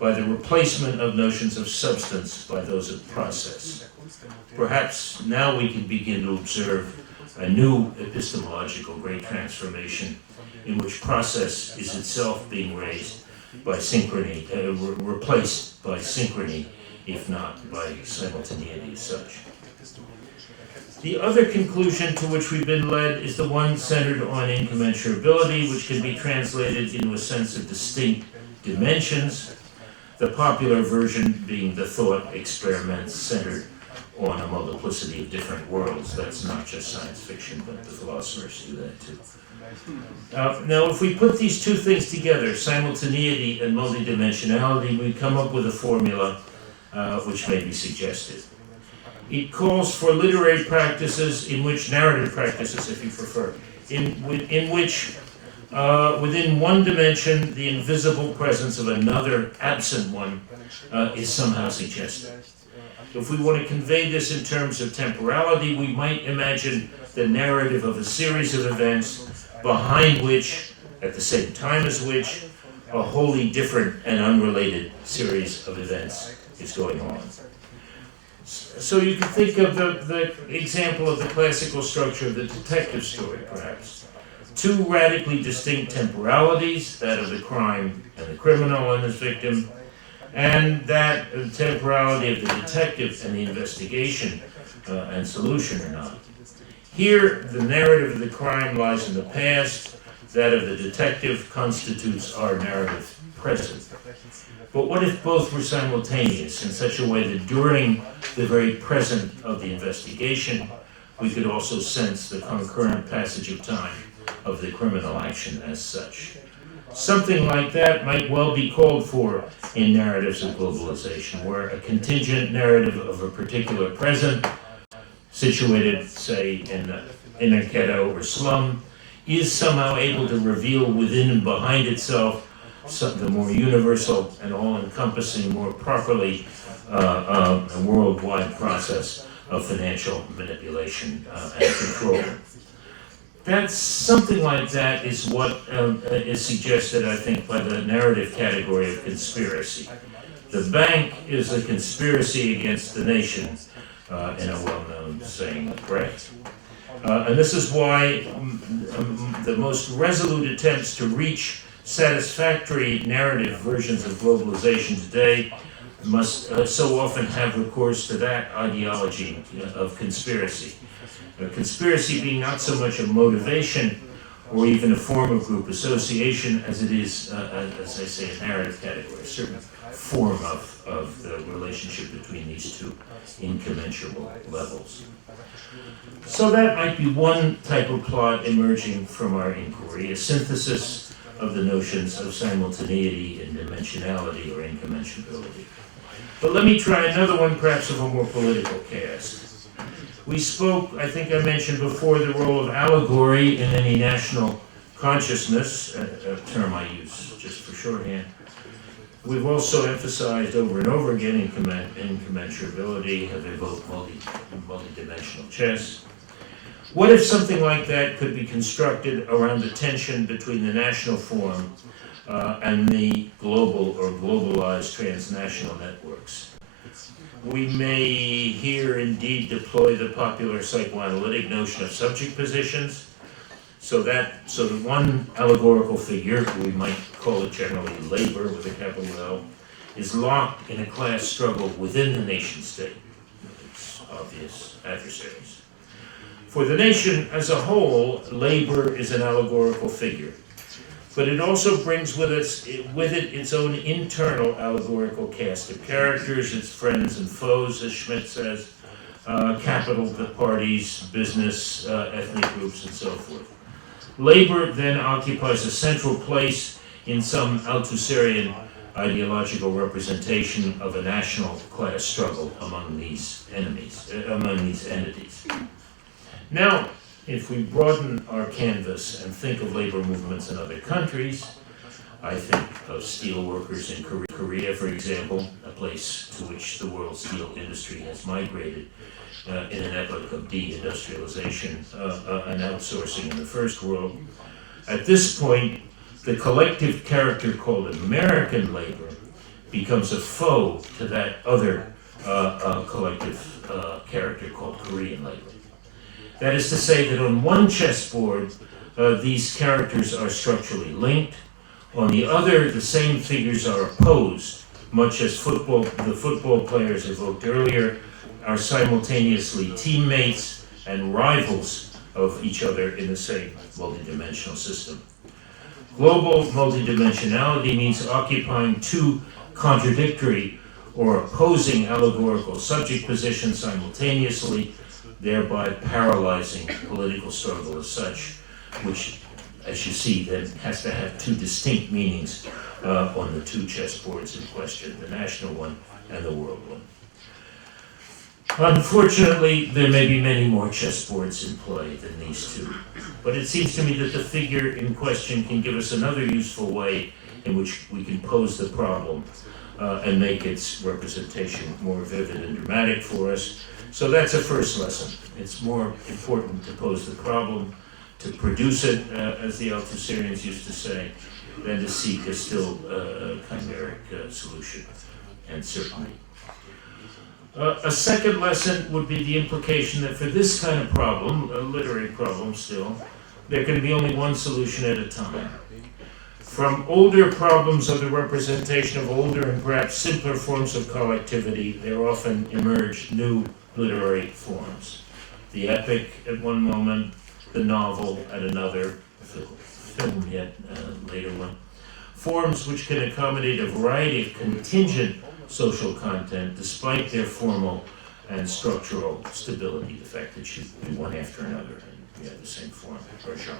by the replacement of notions of substance by those of process. Perhaps now we can begin to observe a new epistemological great transformation in which process is itself being raised by synchrony, replaced by synchrony, if not by simultaneity as such. The other conclusion to which we've been led is the one centered on incommensurability, which can be translated into a sense of distinct dimensions, the popular version being the thought experiments centered on a multiplicity of different worlds. That's not just science fiction, but the philosophers do that too. Now, if we put these two things together, simultaneity and multidimensionality, we come up with a formula which may be suggested. It calls for literary practices in which, narrative practices if you prefer, in which within one dimension the invisible presence of another absent one is somehow suggested. If we want to convey this in terms of temporality, we might imagine the narrative of a series of events behind which, at the same time as which, a wholly different and unrelated series of events is going on. So you can think of the example of the classical structure of the detective story, perhaps. Two radically distinct temporalities, that of the crime and the criminal and his victim, and that temporality of the detective and the investigation and solution or not. Here, the narrative of the crime lies in the past, that of the detective constitutes our narrative present. But what if both were simultaneous in such a way that during the very present of the investigation, we could also sense the concurrent passage of time of the criminal action as such? Something like that might well be called for in narratives of globalization, where a contingent narrative of a particular present, situated, say, in a ghetto or slum, is somehow able to reveal within and behind itself the more universal and all-encompassing, more properly a worldwide process of financial manipulation and control. That's something like that is what is suggested, I think, by the narrative category of conspiracy. The bank is a conspiracy against the nation, in a well-known saying, correct? And this is why the most resolute attempts to reach satisfactory narrative versions of globalization today must so often have recourse to that ideology of conspiracy. Conspiracy being not so much a motivation or even a form of group association as it is, as I say, a narrative category, a certain form of the relationship between these two incommensurable levels. So that might be one type of plot emerging from our inquiry, a synthesis of the notions of simultaneity and dimensionality or incommensurability. But let me try another one, perhaps of a more political cast. We spoke, I think I mentioned before, the role of allegory in any national consciousness, a term I use just for shorthand. We've also emphasized over and over again incommensurability, have evoked multidimensional chess. What if something like that could be constructed around the tension between the national form and the global or globalized transnational networks? We may here indeed deploy the popular psychoanalytic notion of subject positions, So the one allegorical figure, we might call it generally labor with a capital L, is locked in a class struggle within the nation state, its obvious adversaries. For the nation as a whole, labor is an allegorical figure, but it also brings with it its own internal allegorical cast of characters, its friends and foes, as Schmidt says, capital, the parties, business, ethnic groups, and so forth. Labor then occupies a central place in some Althusserian ideological representation of a national class struggle among these entities. Now, if we broaden our canvas and think of labor movements in other countries, I think of steel workers in Korea, for example, a place to which the world steel industry has migrated in an epoch of deindustrialization and outsourcing in the first world. At this point, the collective character called American labor becomes a foe to that other collective character called Korean labor. That is to say that on one chessboard, these characters are structurally linked. On the other, the same figures are opposed, much as the football players evoked earlier are simultaneously teammates and rivals of each other in the same multidimensional system. Global multidimensionality means occupying two contradictory or opposing allegorical subject positions simultaneously, thereby paralyzing political struggle as such, which, as you see, then has to have two distinct meanings on the two chessboards in question, the national one and the world one. Unfortunately, there may be many more chessboards in play than these two, but it seems to me that the figure in question can give us another useful way in which we can pose the problem and make its representation more vivid and dramatic for us. So that's a first lesson. It's more important to pose the problem, to produce it, as the Althusserians used to say, than to seek a still chimeric solution, and certainly. A second lesson would be the implication that for this kind of problem, a literary problem still, there can be only one solution at a time. From older problems of the representation of older and perhaps simpler forms of collectivity, there often emerge new literary forms. The epic at one moment, the novel at another, film yet later one. Forms which can accommodate a variety of contingent social content despite their formal and structural stability, the fact that you do one after another and you have the same form or genre.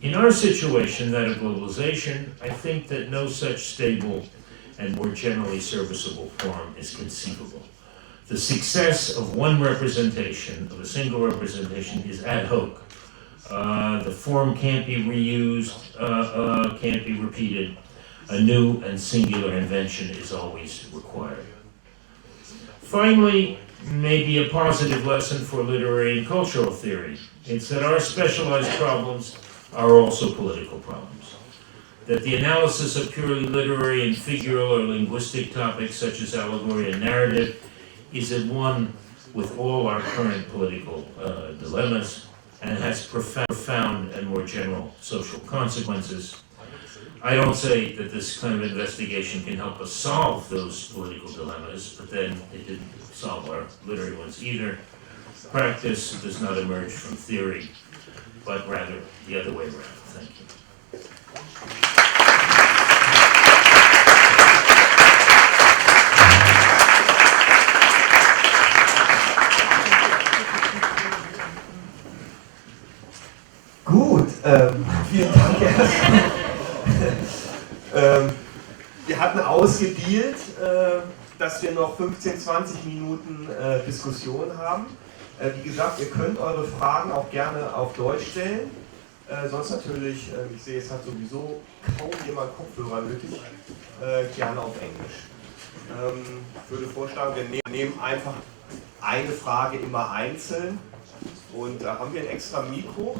In our situation, that of globalization, I think that no such stable and more generally serviceable form is conceivable. The success of one representation, of a single representation, is ad hoc. The form can't be reused, can't be repeated. A new and singular invention is always required. Finally, maybe a positive lesson for literary and cultural theory. It's that our specialized problems are also political problems. That the analysis of purely literary and figural or linguistic topics such as allegory and narrative is at one with all our current political dilemmas and has profound and more general social consequences. I don't say that this kind of investigation can help us solve those political dilemmas, but then it didn't solve our literary ones either. Practice does not emerge from theory, but rather the other way around. Thank you. Gut, vielen Dank erstmal. Wir hatten ausgedealt, dass wir noch 15-20 Minuten Diskussion haben. Wie gesagt, ihr könnt eure Fragen auch gerne auf Deutsch stellen. Sonst natürlich, ich sehe, es hat sowieso kaum jemand Kopfhörer nötig, gerne auf Englisch. Ich würde vorschlagen, wir nehmen einfach eine Frage immer einzeln. Und da haben wir ein extra Mikro.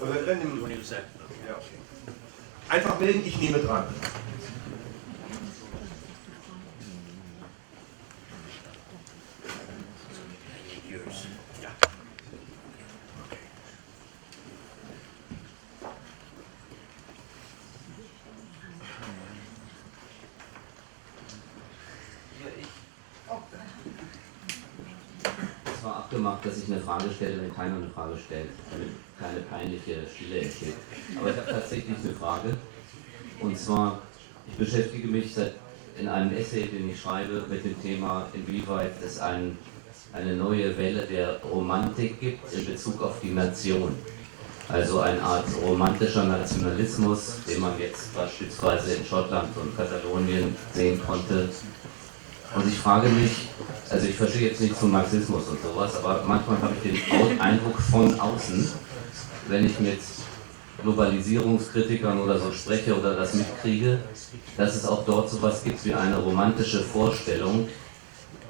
Oder wenn ja, okay. Einfach melden, ich nehme dran. gemacht, dass ich eine Frage stelle, wenn keiner eine Frage stellt, damit keine peinliche Stille entsteht. Aber ich habe tatsächlich eine Frage. Und zwar, ich beschäftige mich in einem Essay, den ich schreibe, mit dem Thema, inwieweit es eine neue Welle der Romantik gibt in Bezug auf die Nation. Also eine Art romantischer Nationalismus, den man jetzt beispielsweise in Schottland und Katalonien sehen konnte. Und ich frage mich, also ich verstehe jetzt nicht zum Marxismus und sowas, aber manchmal habe ich den Eindruck von außen, wenn ich mit Globalisierungskritikern oder so spreche oder das mitkriege, dass es auch dort sowas gibt wie eine romantische Vorstellung,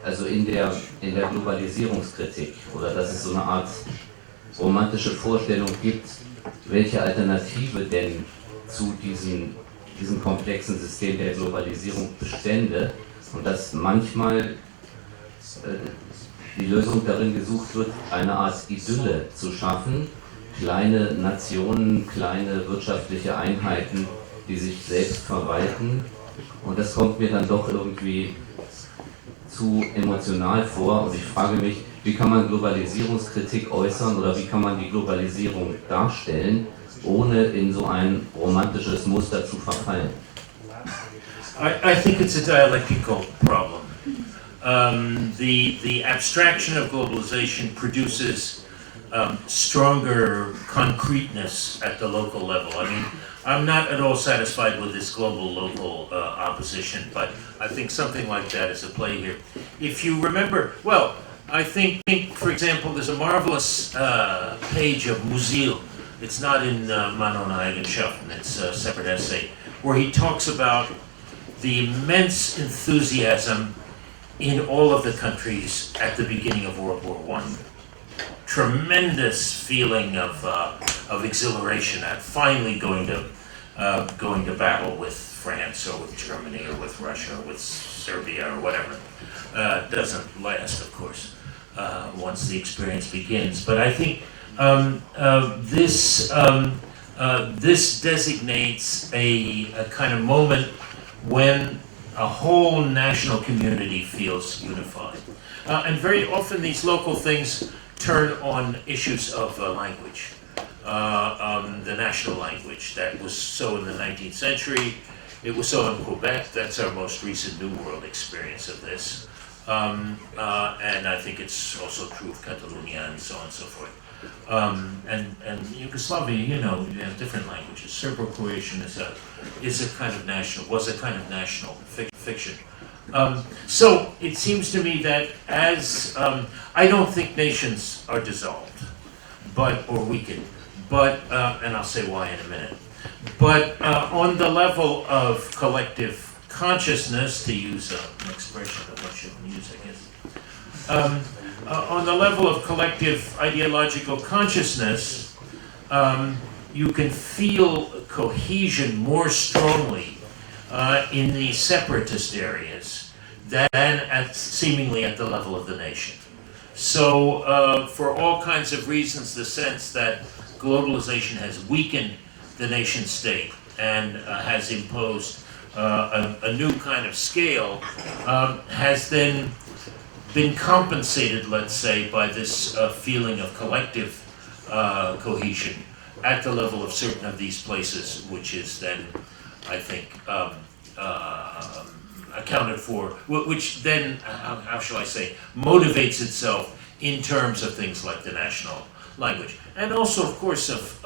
also in der Globalisierungskritik, oder dass es so eine Art romantische Vorstellung gibt, welche Alternative denn zu diesem komplexen System der Globalisierung bestände, und dass manchmal die Lösung darin gesucht wird, eine Art Idylle zu schaffen, kleine Nationen, kleine wirtschaftliche Einheiten, die sich selbst verwalten. Und das kommt mir dann doch irgendwie zu emotional vor. Und ich frage mich, wie kann man Globalisierungskritik äußern oder wie kann man die Globalisierung darstellen, ohne in so ein romantisches Muster zu verfallen? I think it's a dialectical problem. The abstraction of globalization produces stronger concreteness at the local level. I mean, I'm not at all satisfied with this global-local opposition, but I think something like that is at play here. If you remember, well, I think for example, there's a marvelous page of Musil. It's not in Mann und Eigenschaften, it's a separate essay, where he talks about the immense enthusiasm in all of the countries at the beginning of World War I. Tremendous feeling of exhilaration at finally going to battle with France or with Germany or with Russia or with Serbia or whatever. Doesn't last, of course, once the experience begins. But I think this designates a kind of moment when a whole national community feels unified. And very often these local things turn on issues of language. The national language that was so in the 19th century. It was so in Quebec. That's our most recent New World experience of this. And I think it's also true of Catalonia and so on and so forth. And Yugoslavia, you have different languages. Serbo-Croatian was a kind of national fiction. So it seems to me that I don't think nations are dissolved, or weakened, and I'll say why in a minute. But on the level of collective consciousness, to use an expression that one shouldn't use, I guess. On the level of collective ideological consciousness, you can feel cohesion more strongly in the separatist areas than seemingly at the level of the nation. So for all kinds of reasons, the sense that globalization has weakened the nation state and has imposed a new kind of scale has then been compensated, let's say, by this feeling of collective cohesion at the level of certain of these places, which is then, I think, accounted for, which then, how shall I say, motivates itself in terms of things like the national language. And also, of course, it's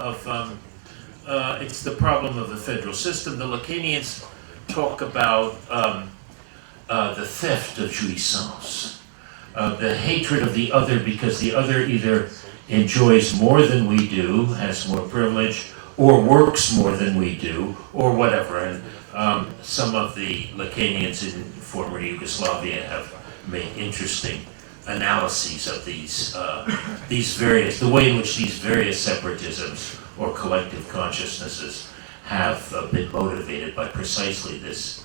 the problem of the federal system. The Lacanians talk about the theft of jouissance. The hatred of the other because the other either enjoys more than we do, has more privilege, or works more than we do, or whatever. And some of the Lacanians in former Yugoslavia have made interesting analyses of these various, the way in which these various separatisms or collective consciousnesses have been motivated by precisely this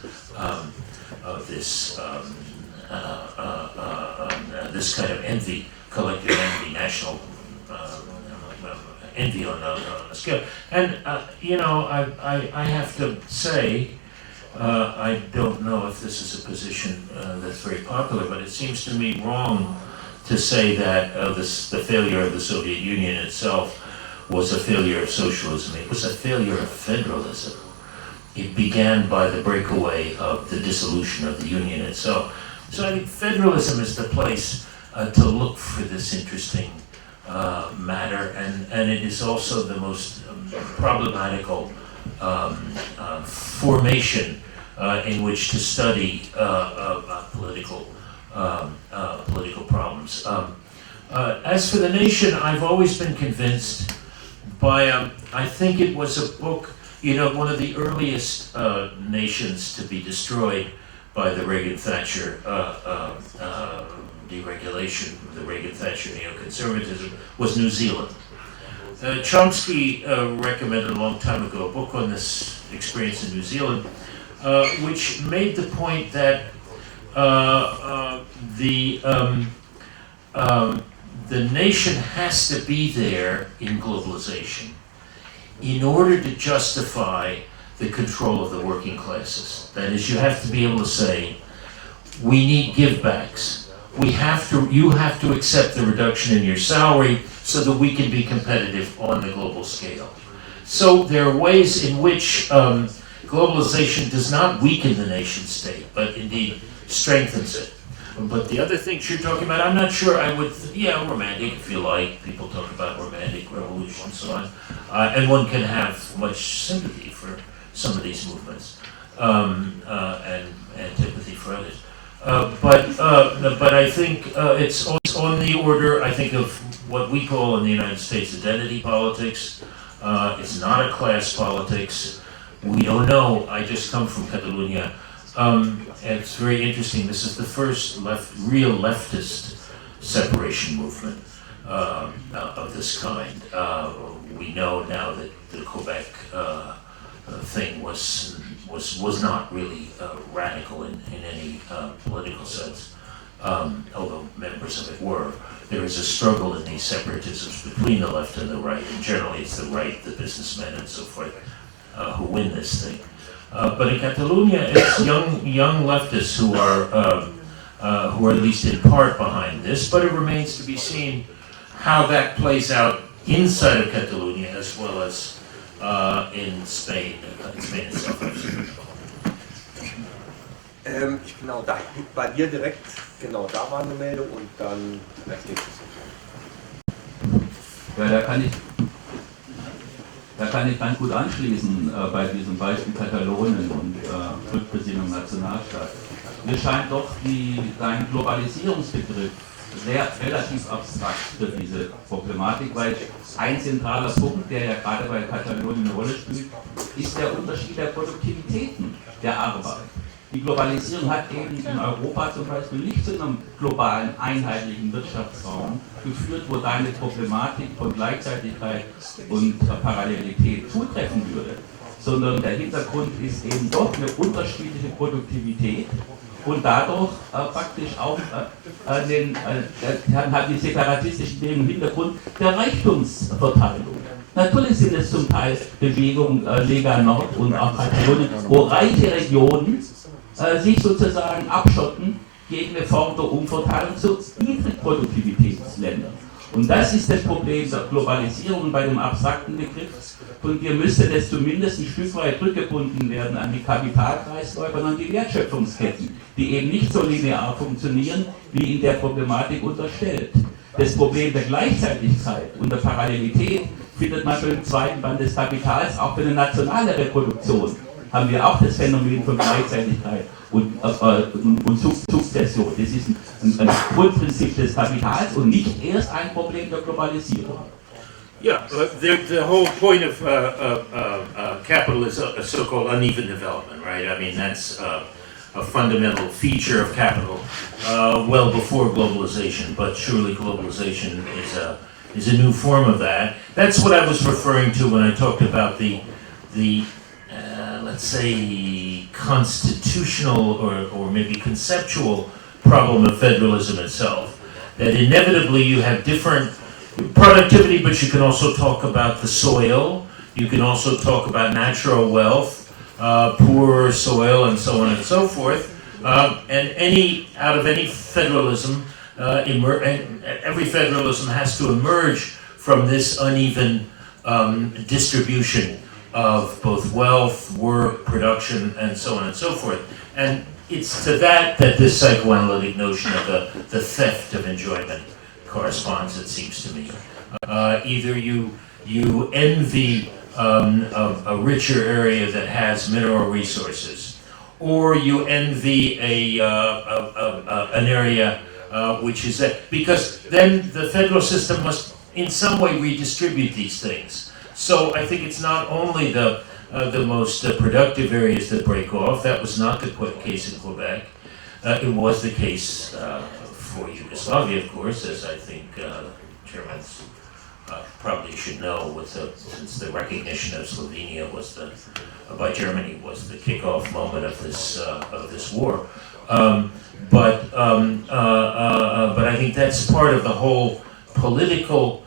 kind of envy, collective envy, national envy on a scale. And I have to say, I don't know if this is a position that's very popular, but it seems to me wrong to say that the failure of the Soviet Union itself was a failure of socialism. It was a failure of federalism. It began by the breakaway of the dissolution of the Union itself. So I think federalism is the place to look for this interesting matter, and it is also the most problematical formation in which to study political problems. As for the nation, I've always been convinced by, I think it was a book, one of the earliest nations to be destroyed by the Reagan-Thatcher deregulation, the Reagan-Thatcher neoconservatism, was New Zealand. Chomsky recommended a long time ago a book on this experience in New Zealand, which made the point that the nation has to be there in globalization in order to justify the control of the working classes. That is, you have to be able to say, we need givebacks. You have to accept the reduction in your salary so that we can be competitive on the global scale. So there are ways in which globalization does not weaken the nation state, but indeed strengthens it. But the other things you're talking about, I'm not sure I would, romantic if you like. People talk about romantic revolution and so on. And one can have much sympathy for some of these movements and antipathy for others. But I think it's on the order, I think, of what we call in the United States identity politics. It's not a class politics. We don't know. I just come from Catalonia. It's very interesting. This is the first real leftist separation movement of this kind. We know now that the Quebec thing was not really radical in any political sense, although members of it were. There is a struggle in these separatisms between the left and the right, and generally it's the right, the businessmen and so forth, who win this thing. But in Catalonia, it's young leftists who are at least in part behind this, but it remains to be seen how that plays out inside of Catalonia as well as in Spain itself. Genau, da bei dir direkt, genau, da war eine Meldung und dann als nächstes. Ja, da kann ich ganz gut anschließen bei diesem Beispiel Katalonien und Rückbesinnung Nationalstaat. Mir scheint doch dein Globalisierungsbegriff relativ abstrakt für diese Problematik, weil ein zentraler Punkt, der ja gerade bei Katalonien eine Rolle spielt, ist der Unterschied der Produktivitäten der Arbeit. Die Globalisierung hat eben in Europa zum Beispiel nicht zu einem globalen, einheitlichen Wirtschaftsraum geführt, wo deine Problematik von Gleichzeitigkeit und Parallelität zutreffen würde, sondern der Hintergrund ist eben doch eine unterschiedliche Produktivität und dadurch praktisch auch hat die separatistischen Bewegungen im Hintergrund der Reichtumsverteilung. Natürlich sind es zum Teil Bewegungen Lega Nord und auch Katalonien, wo reiche Regionen sich sozusagen abschotten gegen eine Form der Umverteilung zu Niedrigproduktivitätsländern. Und das ist das Problem der Globalisierung bei dem abstrakten Begriff. Von dir müsste das zumindest ein Stück weit rückgebunden werden an die Kapitalkreisläufe und an die Wertschöpfungsketten, die eben nicht so linear funktionieren, wie in der Problematik unterstellt. Das Problem der Gleichzeitigkeit und der Parallelität findet man schon im zweiten Band des Kapitals, auch für eine nationale Reproduktion haben wir auch das Phänomen von Gleichzeitigkeit und Sukzession. Das ist ein Grundprinzip des Kapitals und nicht erst ein Problem der Globalisierung. Yeah, the whole point of capital is a so-called uneven development, right? I mean, that's a fundamental feature of capital well before globalization, but surely globalization is a new form of that. That's what I was referring to when I talked about the let's say, constitutional or maybe conceptual problem of federalism itself. That inevitably you have different productivity, but you can also talk about the soil, you can also talk about natural wealth, poor soil, and so on and so forth. And out of any federalism and every federalism has to emerge from this uneven distribution of both wealth, work, production, and so on and so forth. And it's to that this psychoanalytic notion of the theft of enjoyment corresponds, it seems to me. Either you envy a richer area that has mineral resources, or you envy an area which is that, because then the federal system must in some way redistribute these things. So I think it's not only the most productive areas that break off. That was not the case in Quebec. It was the case for Yugoslavia, of course, as I think Germans probably should know, since the recognition of Slovenia by Germany was the kickoff moment of this war. But I think that's part of the whole political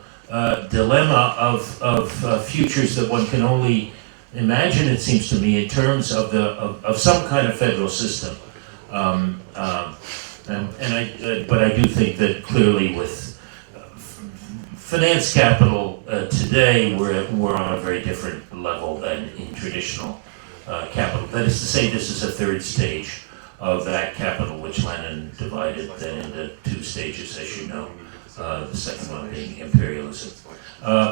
dilemma of futures that one can only imagine, it seems to me, in terms of some kind of federal system. But I do think that clearly with finance capital today, we're on a very different level than in traditional capital. That is to say, this is a third stage of that capital, which Lenin divided then into two stages, as you know. The second one being imperialism.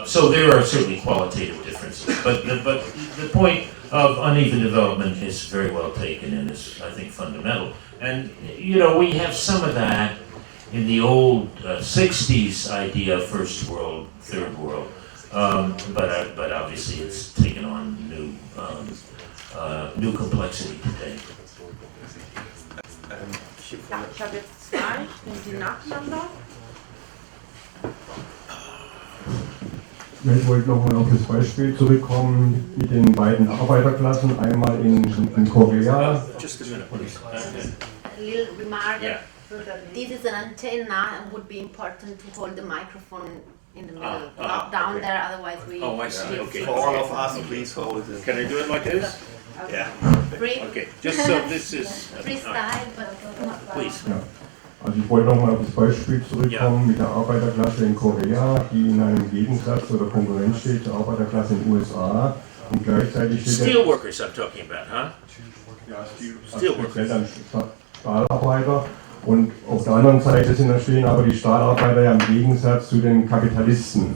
So there are certainly qualitative differences, but the point of uneven development is very well taken and is, I think, fundamental. And we have some of that in the old 60s idea of first world, third world, but obviously it's taken on new complexity today. Ja, ich habe jetzt zwei, die nacheinander. Ich wollte nochmal auf das Beispiel zurückkommen mit den beiden Arbeiterklassen, einmal in Korea. Just a minute, please. A little remark. Yeah. This is an antenna and would be important to hold the microphone in the middle, not down okay. there, otherwise we... Oh, I see, okay. For all of us, please hold it. Can I do it like this? Okay. Yeah. Free, Okay, just so this is... freestyle, but not Please. Ja. Also ich wollte nochmal auf das Beispiel zurückkommen mit der Arbeiterklasse in Korea, die in einem Gegensatz oder Konkurrenz steht zur Arbeiterklasse in den USA und gleichzeitig steht Steelworkers I'm talking about, huh? speziell dann Stahlarbeiter und auf der anderen Seite stehen aber die Stahlarbeiter ja im Gegensatz zu den Kapitalisten.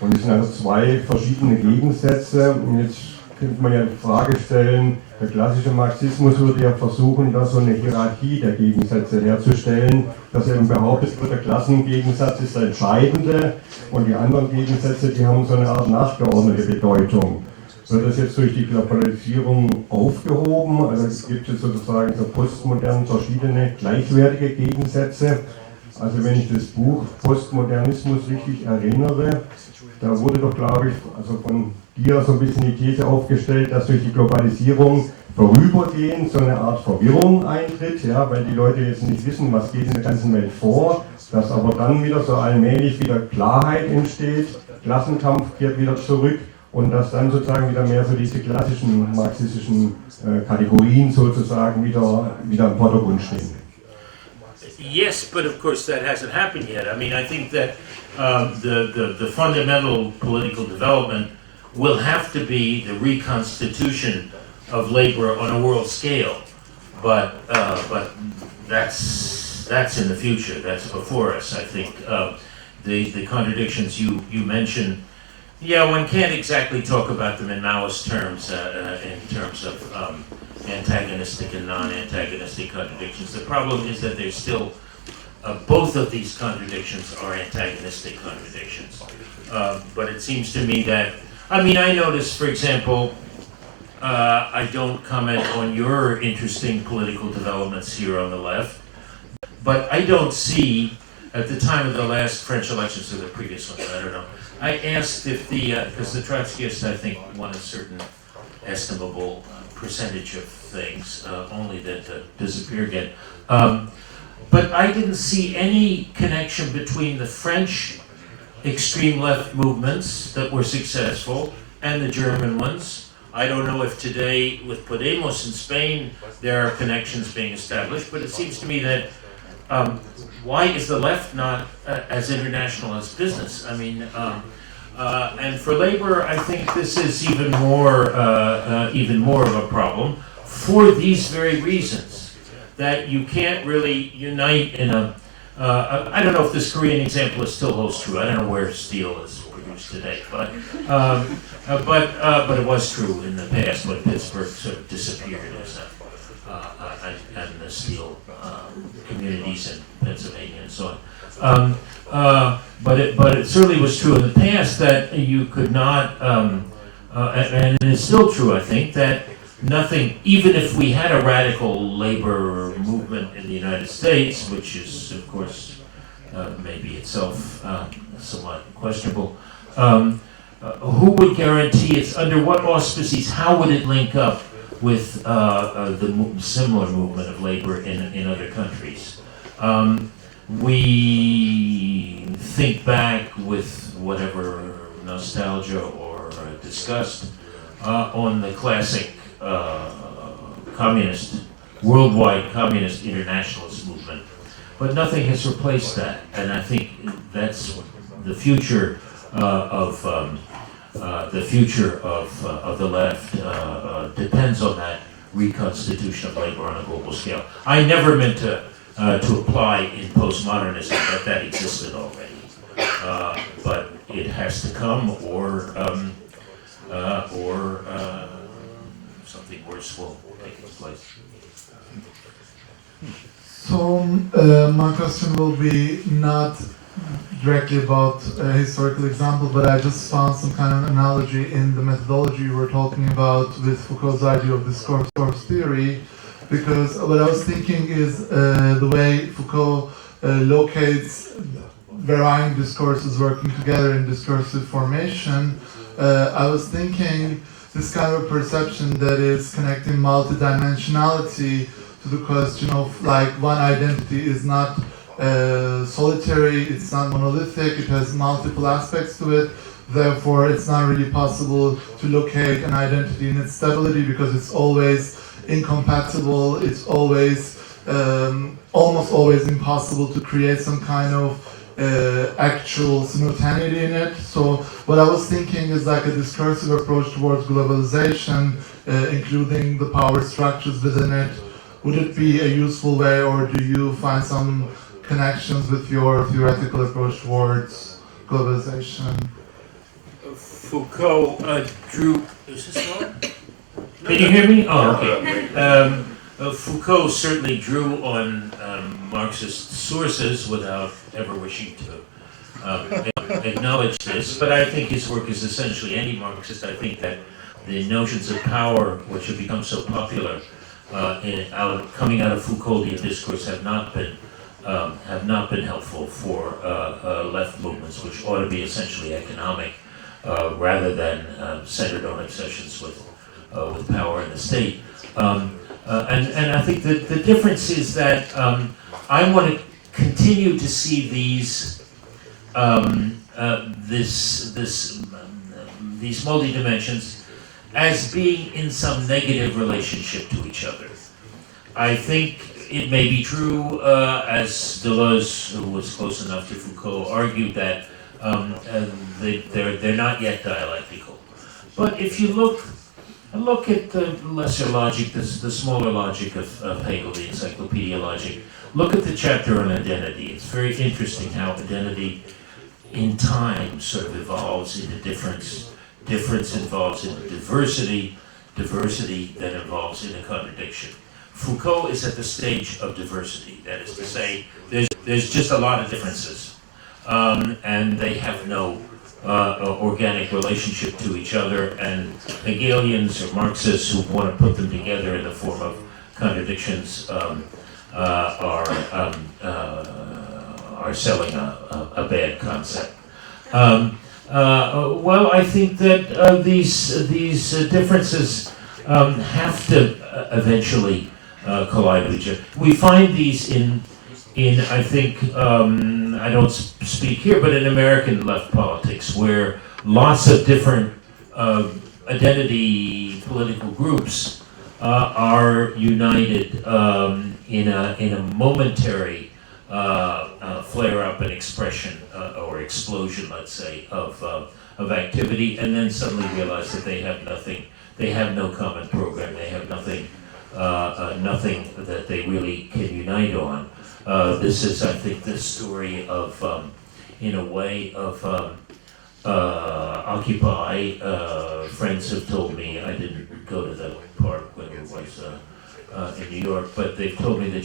Und es sind also zwei verschiedene Gegensätze und jetzt könnte man ja die Frage stellen, der klassische Marxismus würde ja versuchen, da so eine Hierarchie der Gegensätze herzustellen, dass eben behauptet wird, der Klassengegensatz ist der entscheidende und die anderen Gegensätze, die haben so eine Art nachgeordnete Bedeutung. Wird das jetzt durch die Globalisierung aufgehoben? Also es gibt jetzt sozusagen so postmodern verschiedene gleichwertige Gegensätze. Also wenn ich das Buch Postmodernismus richtig erinnere, da wurde doch, glaube ich, also von dir so ein bisschen die These aufgestellt, dass durch die Globalisierung vorübergehend so eine Art Verwirrung eintritt, ja, weil die Leute jetzt nicht wissen, was geht in der ganzen Welt vor, dass aber dann wieder so allmählich wieder Klarheit entsteht, Klassenkampf kehrt wieder zurück und dass dann sozusagen wieder mehr so diese klassischen marxistischen Kategorien sozusagen wieder im Vordergrund stehen. Yes, but of course that hasn't happened yet. I mean, I think that the fundamental political development will have to be the reconstitution of labor on a world scale, but that's in the future. That's before us. I think the contradictions you mentioned. Yeah, one can't exactly talk about them in Maoist terms, in terms of antagonistic and non-antagonistic contradictions. The problem is that there's still, both of these contradictions are antagonistic contradictions. But it seems to me that, I mean, I notice, for example, I don't comment on your interesting political developments here on the left, but I don't see, at the time of the last French elections or the previous ones, I don't know, I asked if because the Trotskyists, I think, won a certain estimable percentage of things, only that disappear again. But I didn't see any connection between the French extreme left movements that were successful and the German ones. I don't know if today with Podemos in Spain there are connections being established, but it seems to me that why is the left not as international as business? I mean, and for labor, I think this is even more of a problem for these very reasons, that you can't really unite in a. I don't know if this Korean example still holds true. I don't know where steel is produced today, but it was true in the past when Pittsburgh sort of disappeared as and the steel communities in Pennsylvania and so on. But it certainly was true in the past that you could not, and it is still true, I think, that nothing, even if we had a radical labor movement in the United States, which is, of course, maybe itself somewhat questionable, who would guarantee it's under what auspices, how would it link up with the similar movement of labor in other countries? We think back with whatever nostalgia or disgust on the classic worldwide communist internationalist movement, but nothing has replaced that, and I think that's the future of the left depends on that reconstitution of labor on a global scale. I never meant to apply in postmodernism that existed already, but it has to come, or something worse will take its place. So my question will be not directly about a historical example, but I just found some kind of analogy in the methodology you were talking about with Foucault's idea of discourse theory, because what I was thinking is the way Foucault locates varying discourses working together in discursive formation. I was thinking this kind of perception that is connecting multidimensionality to the question of, like, one identity is not solitary, it's not monolithic, it has multiple aspects to it, therefore it's not really possible to locate an identity in its stability because it's always incompatible, it's always, almost always impossible to create some kind of actual simultaneity in it. So what I was thinking is like a discursive approach towards globalization, including the power structures within it. Would it be a useful way, or do you find some connections with your theoretical approach towards globalization? Foucault drew. Is this on? Can you hear me? Oh, okay. Foucault certainly drew on Marxist sources without ever wishing to acknowledge this, but I think his work is essentially anti-Marxist. I think that the notions of power, which have become so popular coming out of Foucauldian discourse, have not been helpful for left movements, which ought to be essentially economic, rather than centered on obsessions with power in the state. And I think that the difference is that I want to continue to see these these multi-dimensions as being in some negative relationship to each other. I think it may be true, as Deleuze, who was close enough to Foucault, argued that they're not yet dialectical. But if you look at the lesser logic, the smaller logic of Hegel, the encyclopedia logic, look at the chapter on identity. It's very interesting how identity in time sort of evolves into difference. Difference evolves into diversity. Diversity then evolves into contradiction. Foucault is at the stage of diversity. That is to say, there's just a lot of differences, and they have no organic relationship to each other, and Hegelians or Marxists who want to put them together in the form of contradictions are selling a bad concept. Well, I think that these differences have to eventually collide with each other. We find these in I think, I don't speak here, but in American left politics, where lots of different identity political groups are united in a momentary flare-up and expression or explosion, let's say, of activity, and then suddenly realize that they have nothing. They have no common program. They have nothing, nothing that they really can unite on. This is, I think, the story of, in a way, of Occupy. Friends have told me, I didn't go to that part when it was in New York, but they've told me that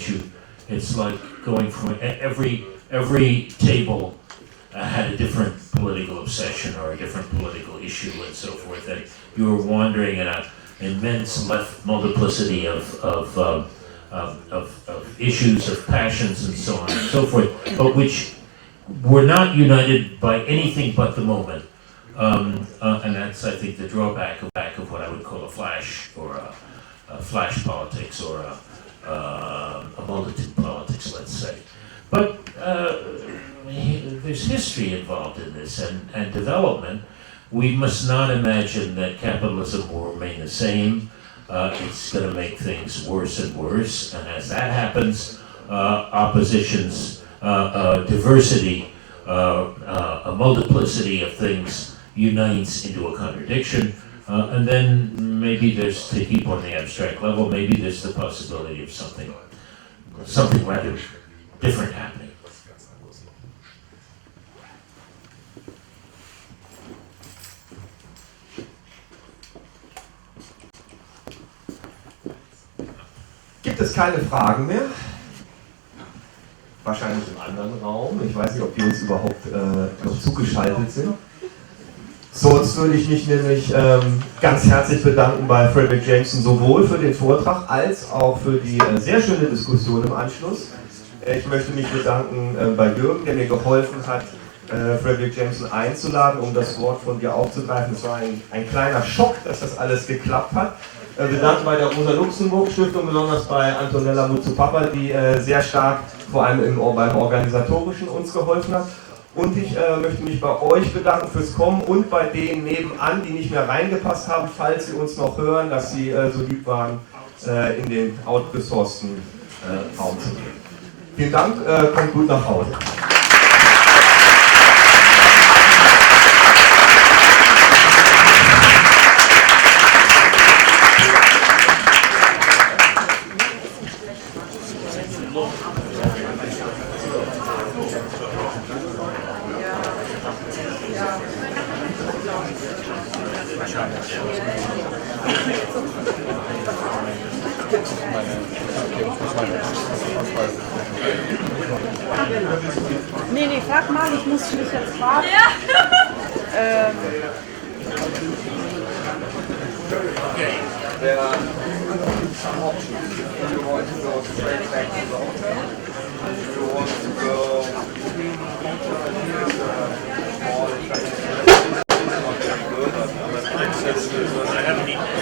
it's like going from every table had a different political obsession or a different political issue and so forth, that you were wandering in an immense multiplicity of issues, of passions and so on and so forth, but which were not united by anything but the moment. And that's, I think, the drawback of what I would call a flash, or a flash politics, or a multitude politics, let's say. But there's history involved in this, and development. We must not imagine that capitalism will remain the same. It's going to make things worse and worse, and as that happens, oppositions, diversity, a multiplicity of things unites into a contradiction, and then maybe there's, to keep on the abstract level, maybe there's the possibility of something rather different happening. Gibt es keine Fragen mehr? Wahrscheinlich im anderen Raum. Ich weiß nicht, ob die uns überhaupt noch zugeschaltet sind. Sonst würde ich mich nämlich ganz herzlich bedanken bei Fredric Jameson, sowohl für den Vortrag als auch für die sehr schöne Diskussion im Anschluss. Ich möchte mich bedanken bei Jürgen, der mir geholfen hat, Fredric Jameson einzuladen, um das Wort von dir aufzugreifen. Es war ein kleiner Schock, dass das alles geklappt hat. Wir danken bei der Rosa-Luxemburg-Stiftung, besonders bei Antonella Mutsupapa, die sehr stark, vor allem beim Organisatorischen, uns geholfen hat. Und ich möchte mich bei euch bedanken fürs Kommen und bei denen nebenan, die nicht mehr reingepasst haben, falls sie uns noch hören, dass sie so lieb waren, in den outgesourcten Raum zu gehen. Vielen Dank, kommt gut nach Hause. Nee, frag mal, ich muss mich jetzt fragen. Ja. Okay. There are options. If you want to go straight back to the hotel, if you want to go I haven't eaten.